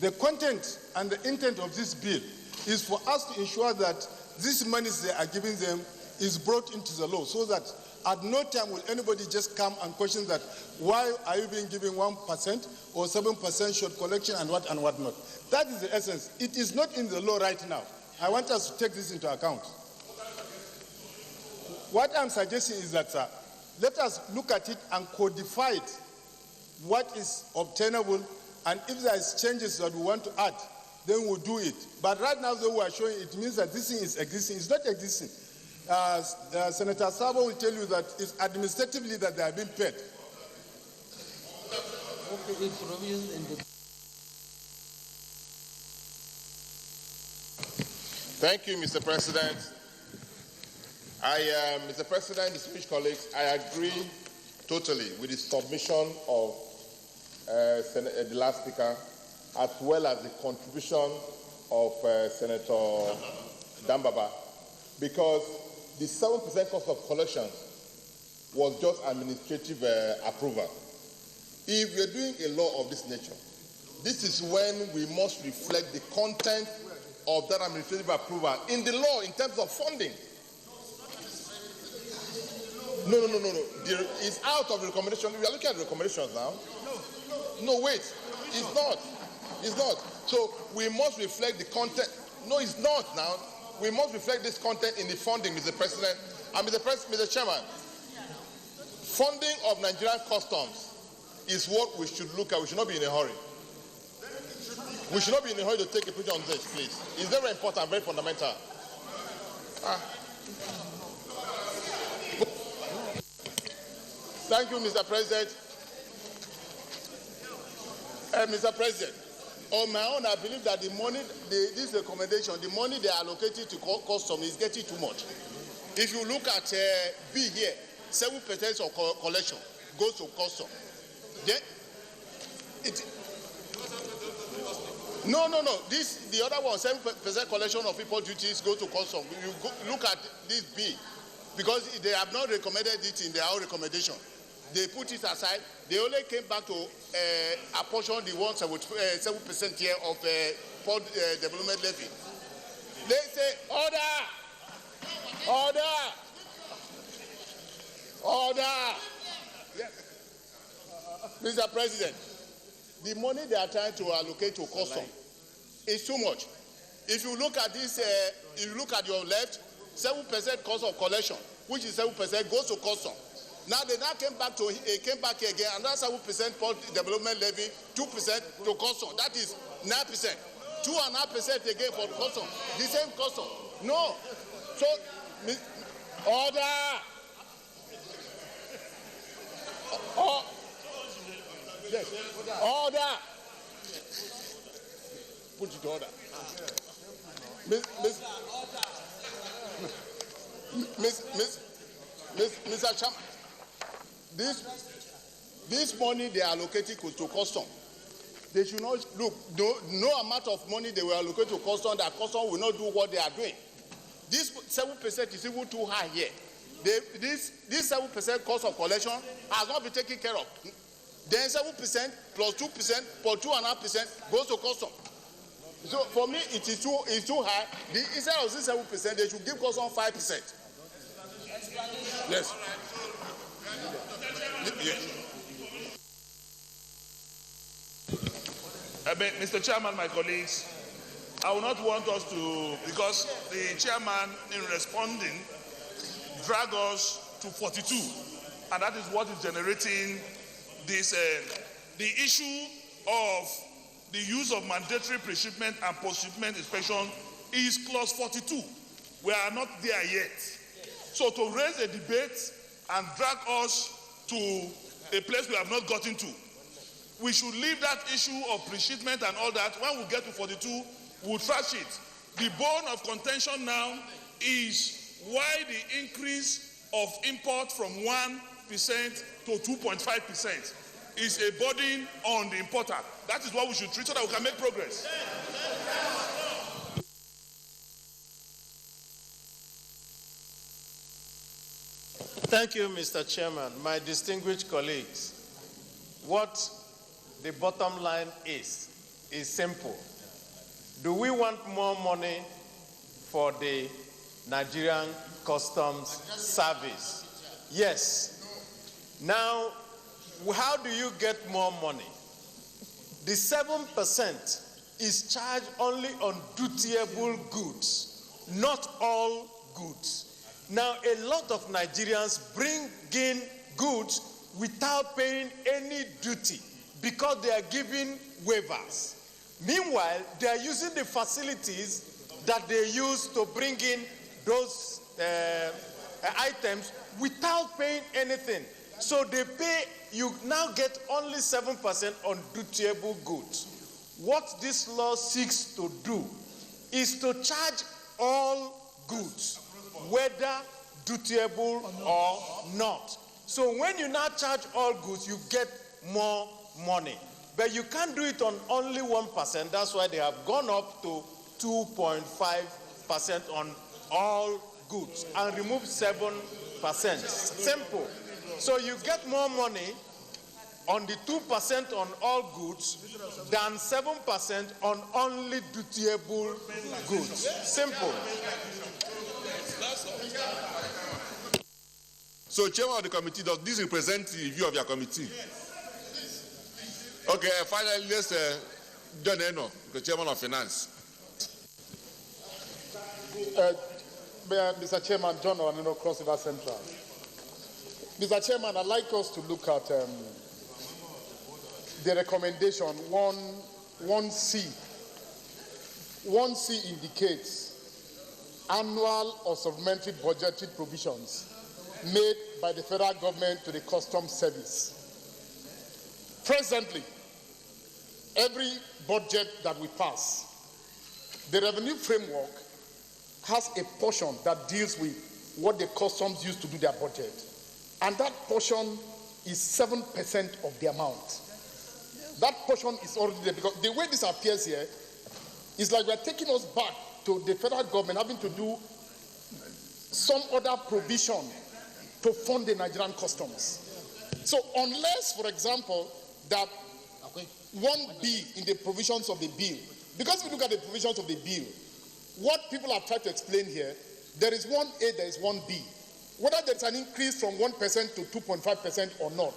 The content and the intent of this bill is for us to ensure that these monies they are giving them is brought into the law so that At no time will anybody just come and question that, why are you being given 1% or 7% short collection and what not. That is the essence. It is not in the law right now. I want us to take this into account. What I'm suggesting is that, sir, let us look at it and codify it, what is obtainable, and if there is changes that we want to add, then we'll do it. But right now, though we are showing, it means that this thing is existing. It's not existing. Senator Sabo will tell you that it's administratively that they are being paid. Thank you, Mr. President. Mr. President, distinguished colleagues, I agree totally with the submission of the last speaker, as well as the contribution of Senator Dambaba, because the 7% cost of collections was just administrative approval. If we're doing a law of this nature, this is when we must reflect the content of that administrative approval in the law in terms of funding. No. It's out of the recommendation. We are looking at the recommendations now. No, wait. It's not. It's not. So we must reflect the content. No, it's not now. We must reflect this content in the funding, Mr. President. And Mr. Chairman, funding of Nigerian customs is what we should look at. We should not be in a hurry. We should not be in a hurry to take a picture on this, please. It's very important, very fundamental. Thank you, Mr. President. Mr. President, on my own, I believe that the money, this recommendation, the money they are allocated to custom is getting too much. If you look at B here, 7% of collection goes to custom. Then No. The other one, 7% collection of import duties go to custom. You look at this B, because they have not recommended it in their own recommendation. They put it aside. They only came back to apportion the 7% here of port development levy. They say, order. Yes. Mr. President, the money they are trying to allocate to custom is too much. If you look at this, if you look at your left, 7% cost of collection, which is 7%, goes to custom. Now they came back here again, another 7% port development levy, 2% to custom. That is 9%. 2.5% again for custom. The same custom. No. So, order. Yes. Order. Put it to order. Mr. Chairman, this money they are allocated to custom. They should not look. No amount of money they will allocate to custom, that custom will not do what they are doing. This 7% is even too high here. This 7% cost of collection has not been taken care of. Then 7% plus 2% plus 2.5% goes to custom. So for me, it is too high. Instead of this 7%, they should give custom 5%. Yes. Mr. Chairman, my colleagues, I will not want us to, because the chairman, in responding, drag us to 42, and that is what is generating this. The issue of the use of mandatory pre-shipment and post-shipment inspection is clause 42. We are not there yet. So to raise a debate and drag us to a place we have not gotten to, we should leave that issue of pre-shipment and all that. When we get to 42, we'll trash it. The bone of contention now is why the increase of import from 1% to 2.5% is a burden on the importer. That is what we should treat so that we can make progress. Thank you, Mr. Chairman. My distinguished colleagues, what the bottom line is simple. Do we want more money for the Nigerian Customs Service? Yes. Now, how do you get more money? The 7% is charged only on dutiable goods, not all goods. Now, a lot of Nigerians bring in goods without paying any duty because they are given waivers. Meanwhile, they are using the facilities that they use to bring in those items without paying anything. So they pay, you now get only 7% on dutiable goods. What this law seeks to do is to charge all goods, whether dutiable or not. So when you now charge all goods, you get more money. But you can't do it on only 1%. That's why they have gone up to 2.5% on all goods and remove 7%. Simple. So you get more money on the 2% on all goods than 7% on only dutiable goods. Simple. So, Chairman of the committee, does this represent the view of your committee? Okay, finally, let's John Eno, the Chairman of Finance. Mr. Chairman, John Eno, Cross River Central. Mr. Chairman, I'd like us to look at the recommendation 1C. 1C indicates annual or supplementary budgetary provisions made by the federal government to the customs service. Presently, every budget that we pass, the revenue framework has a portion that deals with what the customs use to do their budget. And that portion is 7% of the amount. That portion is already there, because the way this appears here is like we're taking us back to the federal government having to do some other provision to fund the Nigerian customs. So unless, for example, that 1B in the provisions of the bill, because we look at the provisions of the bill, what people have tried to explain here, there is 1A, there is 1B. Whether there's an increase from 1% to 2.5% or not,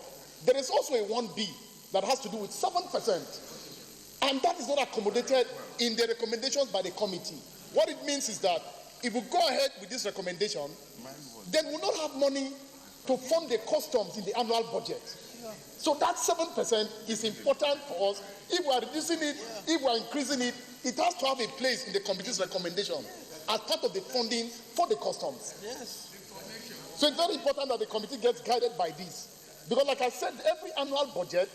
there is also a 1B that has to do with 7%. And that is not accommodated in the recommendations by the committee. What it means is that if we go ahead with this recommendation, then we'll not have money to fund the customs in the annual budget. So that 7% is important for us. If we are reducing it, if we are increasing it, it has to have a place in the committee's recommendation as part of the funding for the customs. Yes. So it's very important that the committee gets guided by this. Because like I said, every annual budget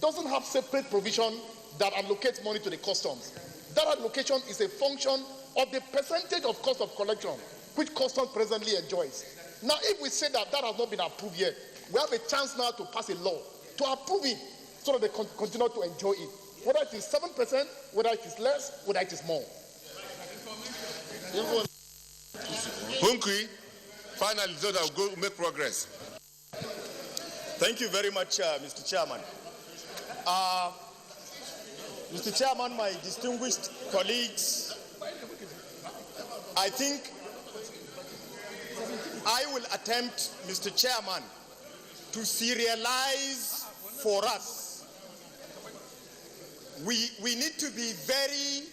doesn't have separate provision that allocates money to the customs. That allocation is a function of the percentage of cost of collection which customs presently enjoys. Now, if we say that that has not been approved yet, we have a chance now to pass a law to approve it so that they continue to enjoy it. Whether it is 7%, whether it is less, whether it is more. Hunkri, finally, so that we'll go make progress. Thank you very much, Mr. Chairman. Mr. Chairman, my distinguished colleagues, I think I will attempt, Mr. Chairman, to serialize for us. We need to be very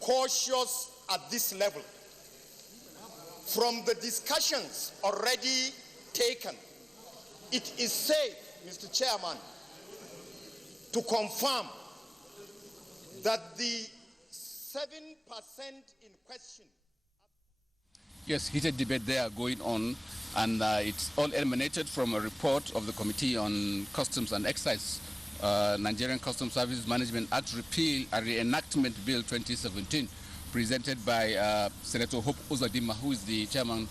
cautious at this level. From the discussions already taken, it is safe, Mr. Chairman, to confirm that the 7% in question. Yes, heated debate there going on, and it's all emanated from a report of the Committee on Customs and Excise, Nigerian Customs Services Management Act Repeal and Reenactment Bill 2017, presented by Senator Hope Uzodimma, who is the chairman,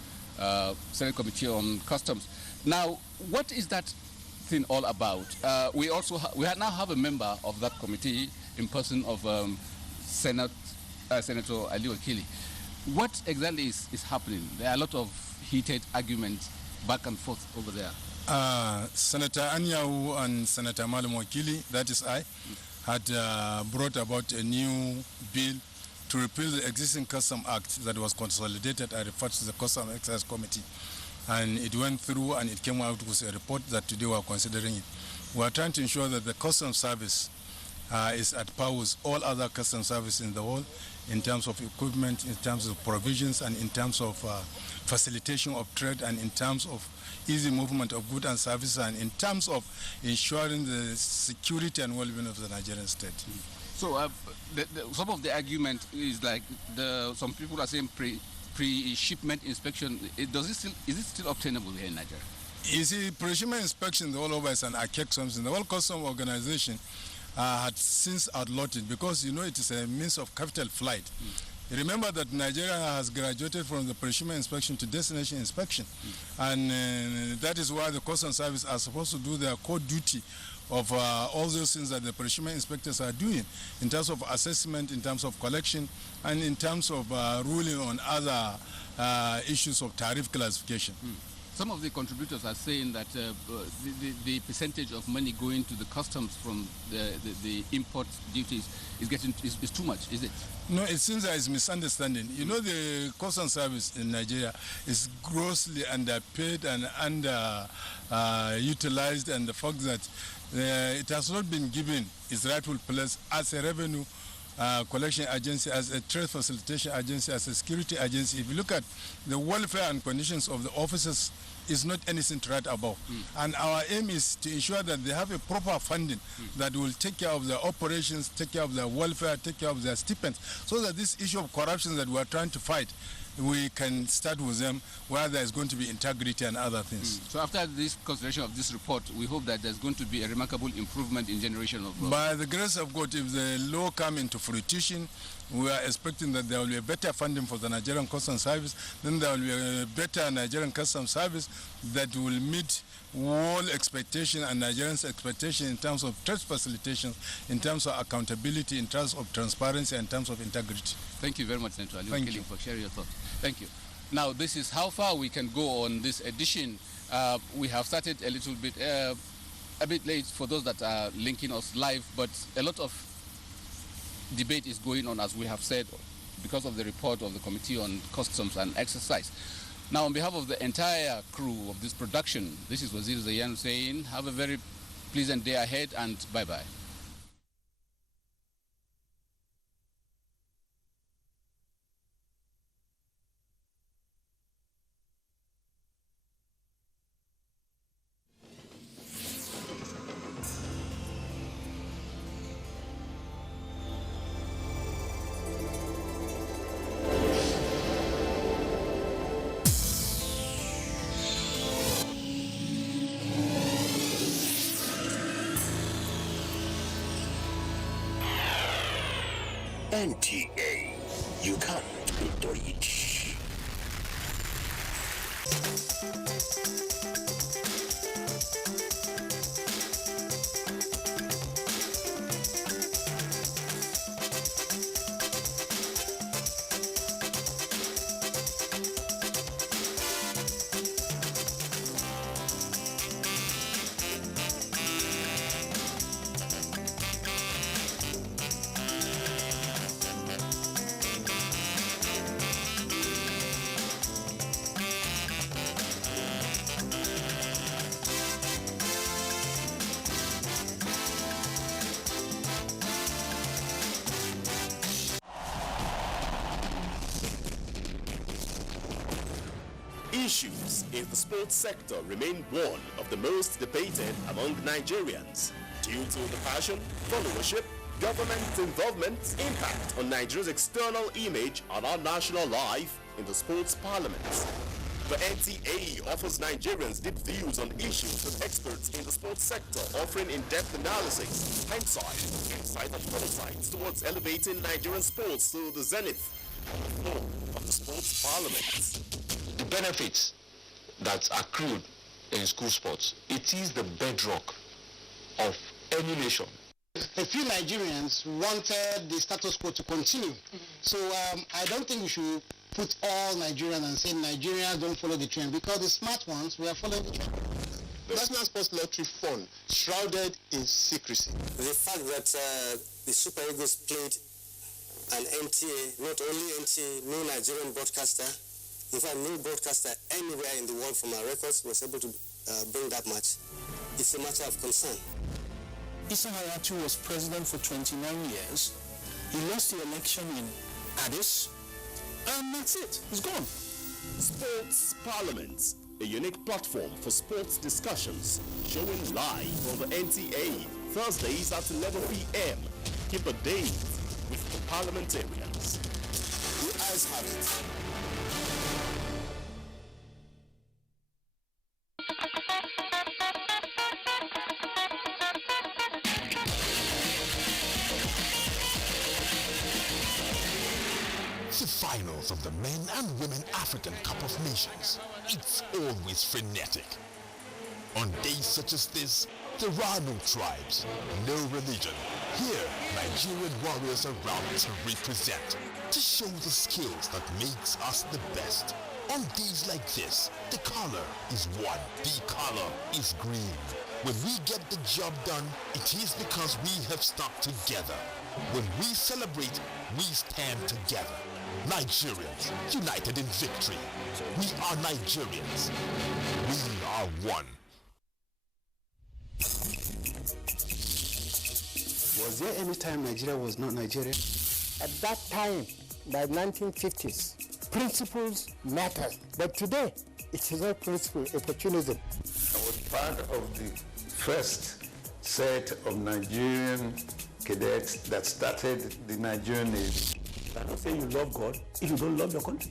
Senate Committee on Customs. Now, what is that thing all about? We now have a member of that committee in person of Senator Ali Wakili. What exactly is happening? There are a lot of heated arguments back and forth over there. Senator Anyanwu and Senator Malum Wakili, that is I, had brought about a new bill to repeal the existing Custom Act that was consolidated. I referred to the Custom Excise Committee. and it went through and it came out with a report that today we are considering it. We are trying to ensure that the customs service is at par with all other customs services in the world in terms of equipment, in terms of provisions, and in terms of facilitation of trade, and in terms of easy movement of goods and services, and in terms of ensuring the security and well-being of the Nigerian state. So some of the argument is like some people are saying pre-shipment inspection. Is it still obtainable here in Nigeria? You see, pre-shipment inspection all over is an archaic something. The World Customs Organization had since outlawed it because, you know, it is a means of capital flight. Remember that Nigeria has graduated from the pre-shipment inspection to destination inspection. And that is why the Customs Service are supposed to do their core duty of all those things that the pre-shipment inspectors are doing in terms of assessment, in terms of collection, and in terms of ruling on other issues of tariff classification. Some of the contributors are saying that the percentage of money going to the customs from the import duties is too much, is it? No, it seems there is misunderstanding. You know, the customs service in Nigeria is grossly underpaid and underutilized, and the fact that it has not been given its rightful place as a revenue collection agency, as a trade facilitation agency, as a security agency. If you look at the welfare and conditions of the officers, is not anything to write about. And our aim is to ensure that they have a proper funding that will take care of their operations, take care of their welfare, take care of their stipends, so that this issue of corruption that we are trying to fight, we can start with them where there is going to be integrity and other things. So after this consideration of this report, we hope that there's going to be a remarkable improvement in generation of law. By the grace of God, if the law come into fruition, we are expecting that there will be a better funding for the Nigerian Customs Service, then there will be a better Nigerian Customs Service that will meet all expectation and Nigerians' expectation in terms of trade facilitation, in terms of accountability, in terms of transparency, in terms of integrity. Thank you very much, Senator Ali, Thank you for sharing your thoughts. Thank you. Now, this is how far we can go on this edition. We have started a bit late for those that are linking us live, but a lot of debate is going on, as we have said, because of the report of the Committee on Customs and Exercise. Now, on behalf of the entire crew of this production, this is Wazir Zayan saying, have a very pleasant day ahead and bye-bye. NTA, you can't be Deutsch. Issues in the sports sector remain one of the most debated among Nigerians due to the passion, followership, government involvement, impact on Nigeria's external image and our national life in the sports parliament. The NTA offers Nigerians deep views on issues with experts in the sports sector, offering in-depth analysis, insight and foresight towards elevating Nigerian sports to the zenith of the sports parliament. The benefits that accrued in school sports, it is the bedrock of any nation. A few Nigerians wanted the status quo to continue. So I don't think we should put all Nigerians and say Nigerians don't follow the trend, because the smart ones, we are following the trend. The National Sports Lottery Fund, shrouded in secrecy. The fact that the Super Eagles played an NTA, not only NTA, no Nigerian broadcaster, In fact, no broadcaster anywhere in the world from our records was able to bring that much. It's a matter of concern. Issa Hayatu was president for 29 years. He lost the election in Addis, and that's it. He's gone. Sports Parliament, a unique platform for sports discussions, showing live on the NTA, Thursdays at 11 p.m. Keep a date with the parliamentarians. The eyes have it. The finals of the Men and Women African Cup of Nations. It's always frenetic. On days such as this, there are no tribes, no religion. Here, Nigerian warriors are round to represent, to show the skills that makes us the best. On days like this, the color is one, the color is green. When we get the job done, it is because we have stuck together. When we celebrate, we stand together. Nigerians, united in victory. We are Nigerians. We are one. Was there any time Nigeria was not Nigeria? At that time, by 1950s, principles mattered. But today, it is not principle, opportunism. I was part of the first set of Nigerian cadets that started the Nigerian Navy. I don't say you love God if you don't love your country.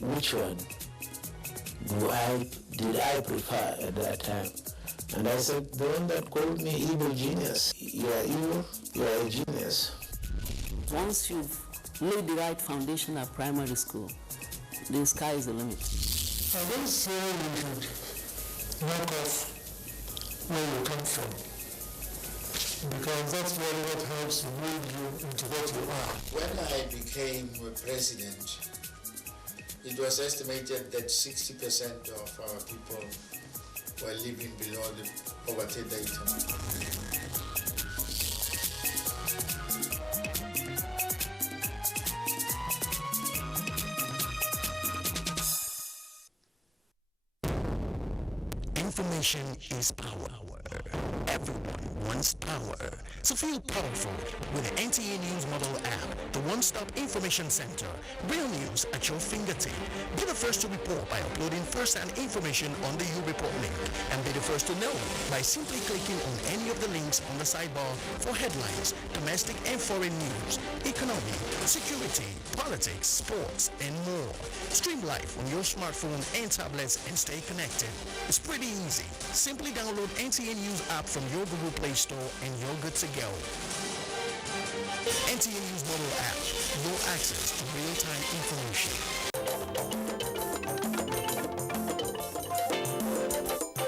Which one did I prefer at that time? And I said, the one that called me evil genius. You are evil, you are a genius. Once you've laid the right foundation at primary school, the sky is the limit. I don't say you should knock off where you come from, because that's really what helps to mold you into what you are. When I became president, it was estimated that 60% of our people were living below the poverty data. Information is power. Everyone wants power. So feel powerful with the NTA News Model app, the one-stop information center. Real news at your fingertip. Be the first to report by uploading first-hand information on the U-Report link, and be the first to know by simply clicking on any of the links on the sidebar for headlines, domestic and foreign news, economy, security, politics, sports, and more. Stream live on your smartphone and tablets and stay connected. It's pretty easy. Simply download NTA News app from your Google Play Store and you're good to go. NTA News mobile app, your access to real-time information.